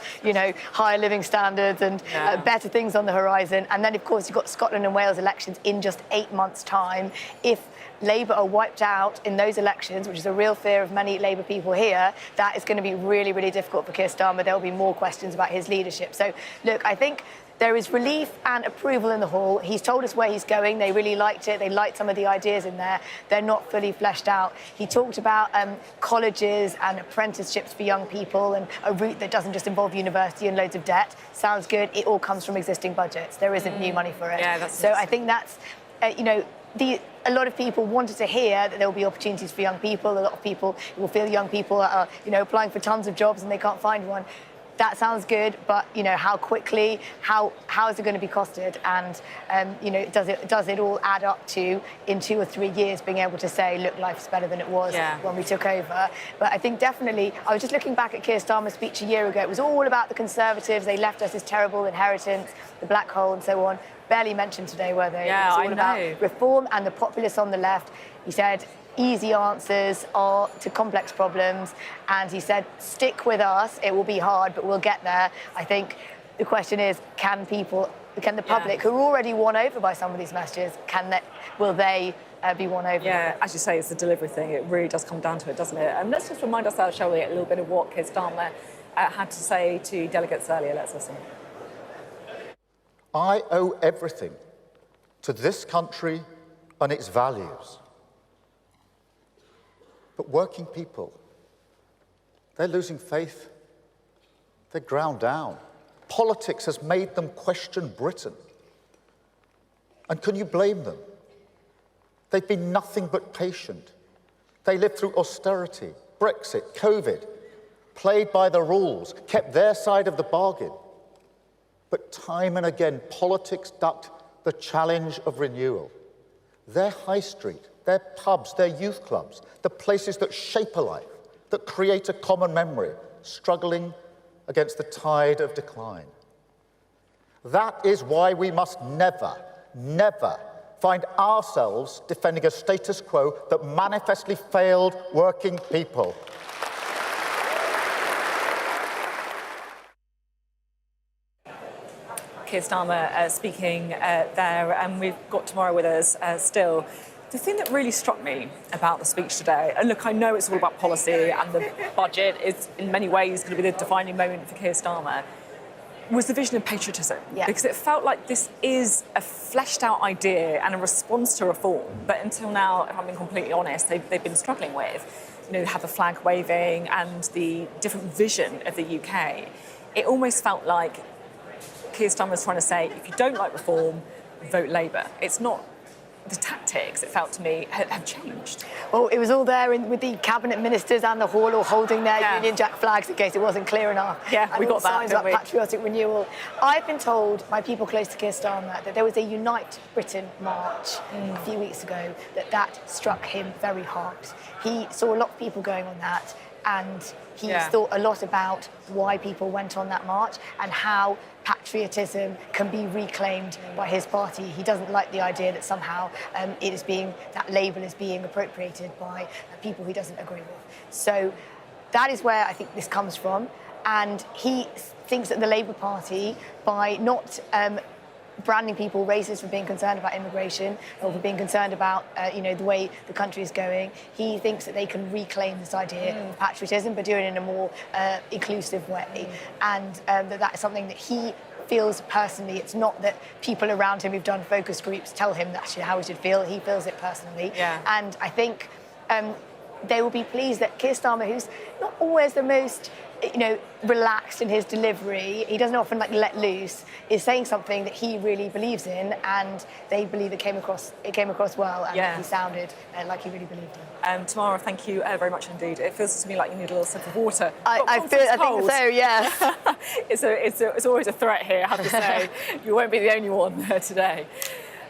higher living standards and better things on the horizon. And then, of course, you've got Scotland and Wales elections in just 8 months' time. If Labour are wiped out in those elections, which is a real fear of many Labour people here, that is going to be really, really difficult for Keir Starmer. There will be more questions about his leadership. So, look, I think there is relief and approval in the hall. He's told us where he's going. They really liked it. They liked some of the ideas in there. They're not fully fleshed out. He talked about colleges and apprenticeships for young people and a route that doesn't just involve university and loads of debt. Sounds good. It all comes from existing budgets. There isn't new money for it. Yeah, so I think that's, a lot of people wanted to hear that there will be opportunities for young people. A lot of people will feel young people are, applying for tons of jobs and they can't find one. That sounds good, but how quickly, how is it going to be costed, and does it all add up to in 2 or 3 years being able to say, look, life's better than it was when we took over? But I think definitely, I was just looking back at Keir Starmer's speech a year ago. It was all about the Conservatives. They left us this terrible inheritance, the black hole, and so on. Barely mentioned today, were they? Yeah, it was all about reform and the populists on the left. He said easy answers are to complex problems, and he said stick with us. It will be hard, but we'll get there. I think the question is, can the public who are already won over by some of these messages, will they be won over? Yeah, as you say, it's the delivery thing. It really does come down to it, doesn't it? And let's just remind ourselves, shall we, a little bit of what Keir Starmer had to say to delegates earlier. Let's listen. I owe everything to this country and its values. But working people, they're losing faith. They're ground down. Politics has made them question Britain. And can you blame them? They've been nothing but patient. They lived through austerity, Brexit, COVID, played by the rules, kept their side of the bargain. But time and again, politics ducked the challenge of renewal. Their high street, their pubs, their youth clubs, the places that shape a life, that create a common memory, struggling against the tide of decline. That is why we must never, never find ourselves defending a status quo that manifestly failed working people. Keir Starmer speaking there, and we've got tomorrow with us still. The thing that really struck me about the speech today, and look, I know it's all about policy and the budget is in many ways going to be the defining moment for Keir Starmer, was the vision of patriotism. Because it felt like this is a fleshed out idea and a response to reform, but until now, if I'm being completely honest, they've been struggling with. They have the flag waving and the different vision of the UK. It almost felt like Keir Starmer was trying to say, if you don't like reform, vote Labour. It's not. The tactics, it felt to me, have changed. Well, it was all there with the cabinet ministers and the hall all holding their Union Jack flags in case it wasn't clear enough. Yeah, and we got that, signs about patriotic renewal. I've been told by people close to Keir Starmer that there was a Unite Britain march a few weeks ago, that struck him very hard. He saw a lot of people going on that, and he thought a lot about why people went on that march and how patriotism can be reclaimed by his party. He doesn't like the idea that somehow that label is being appropriated by people he doesn't agree with. So that is where I think this comes from. And he thinks that the Labour Party, by not branding people racist for being concerned about immigration or for being concerned about the way the country is going, he thinks that they can reclaim this idea of patriotism but do it in a more inclusive way, and that is something that he feels personally. It's not that people around him who've done focus groups tell him that's how he should feel. He feels it personally. And I think they will be pleased that Keir Starmer, who's not always the most relaxed in his delivery. He doesn't often let loose. Is saying something that he really believes in, and they believe it came across well, and he sounded like he really believed in. Tamara, thank you very much indeed. It feels to me like you need a little sip of water. I think so. Yes. it's always a threat here, I have to say. You won't be the only one today.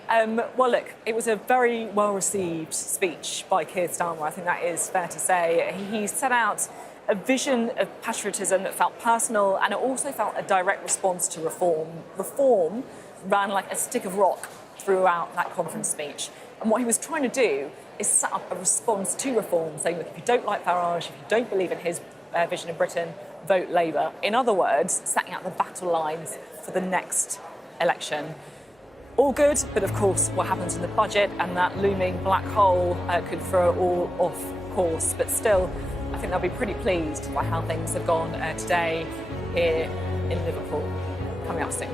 Well, look, it was a very well-received speech by Keir Starmer. I think that is fair to say. He set out a vision of patriotism that felt personal, and it also felt a direct response to reform. Reform ran like a stick of rock throughout that conference speech. And what he was trying to do is set up a response to reform, saying that if you don't like Farage, if you don't believe in his vision of Britain, vote Labour. In other words, setting out the battle lines for the next election. All good, but of course, what happens in the budget and that looming black hole could throw it all off course. But still, I think they'll be pretty pleased by how things have gone today here in Liverpool. Coming up soon.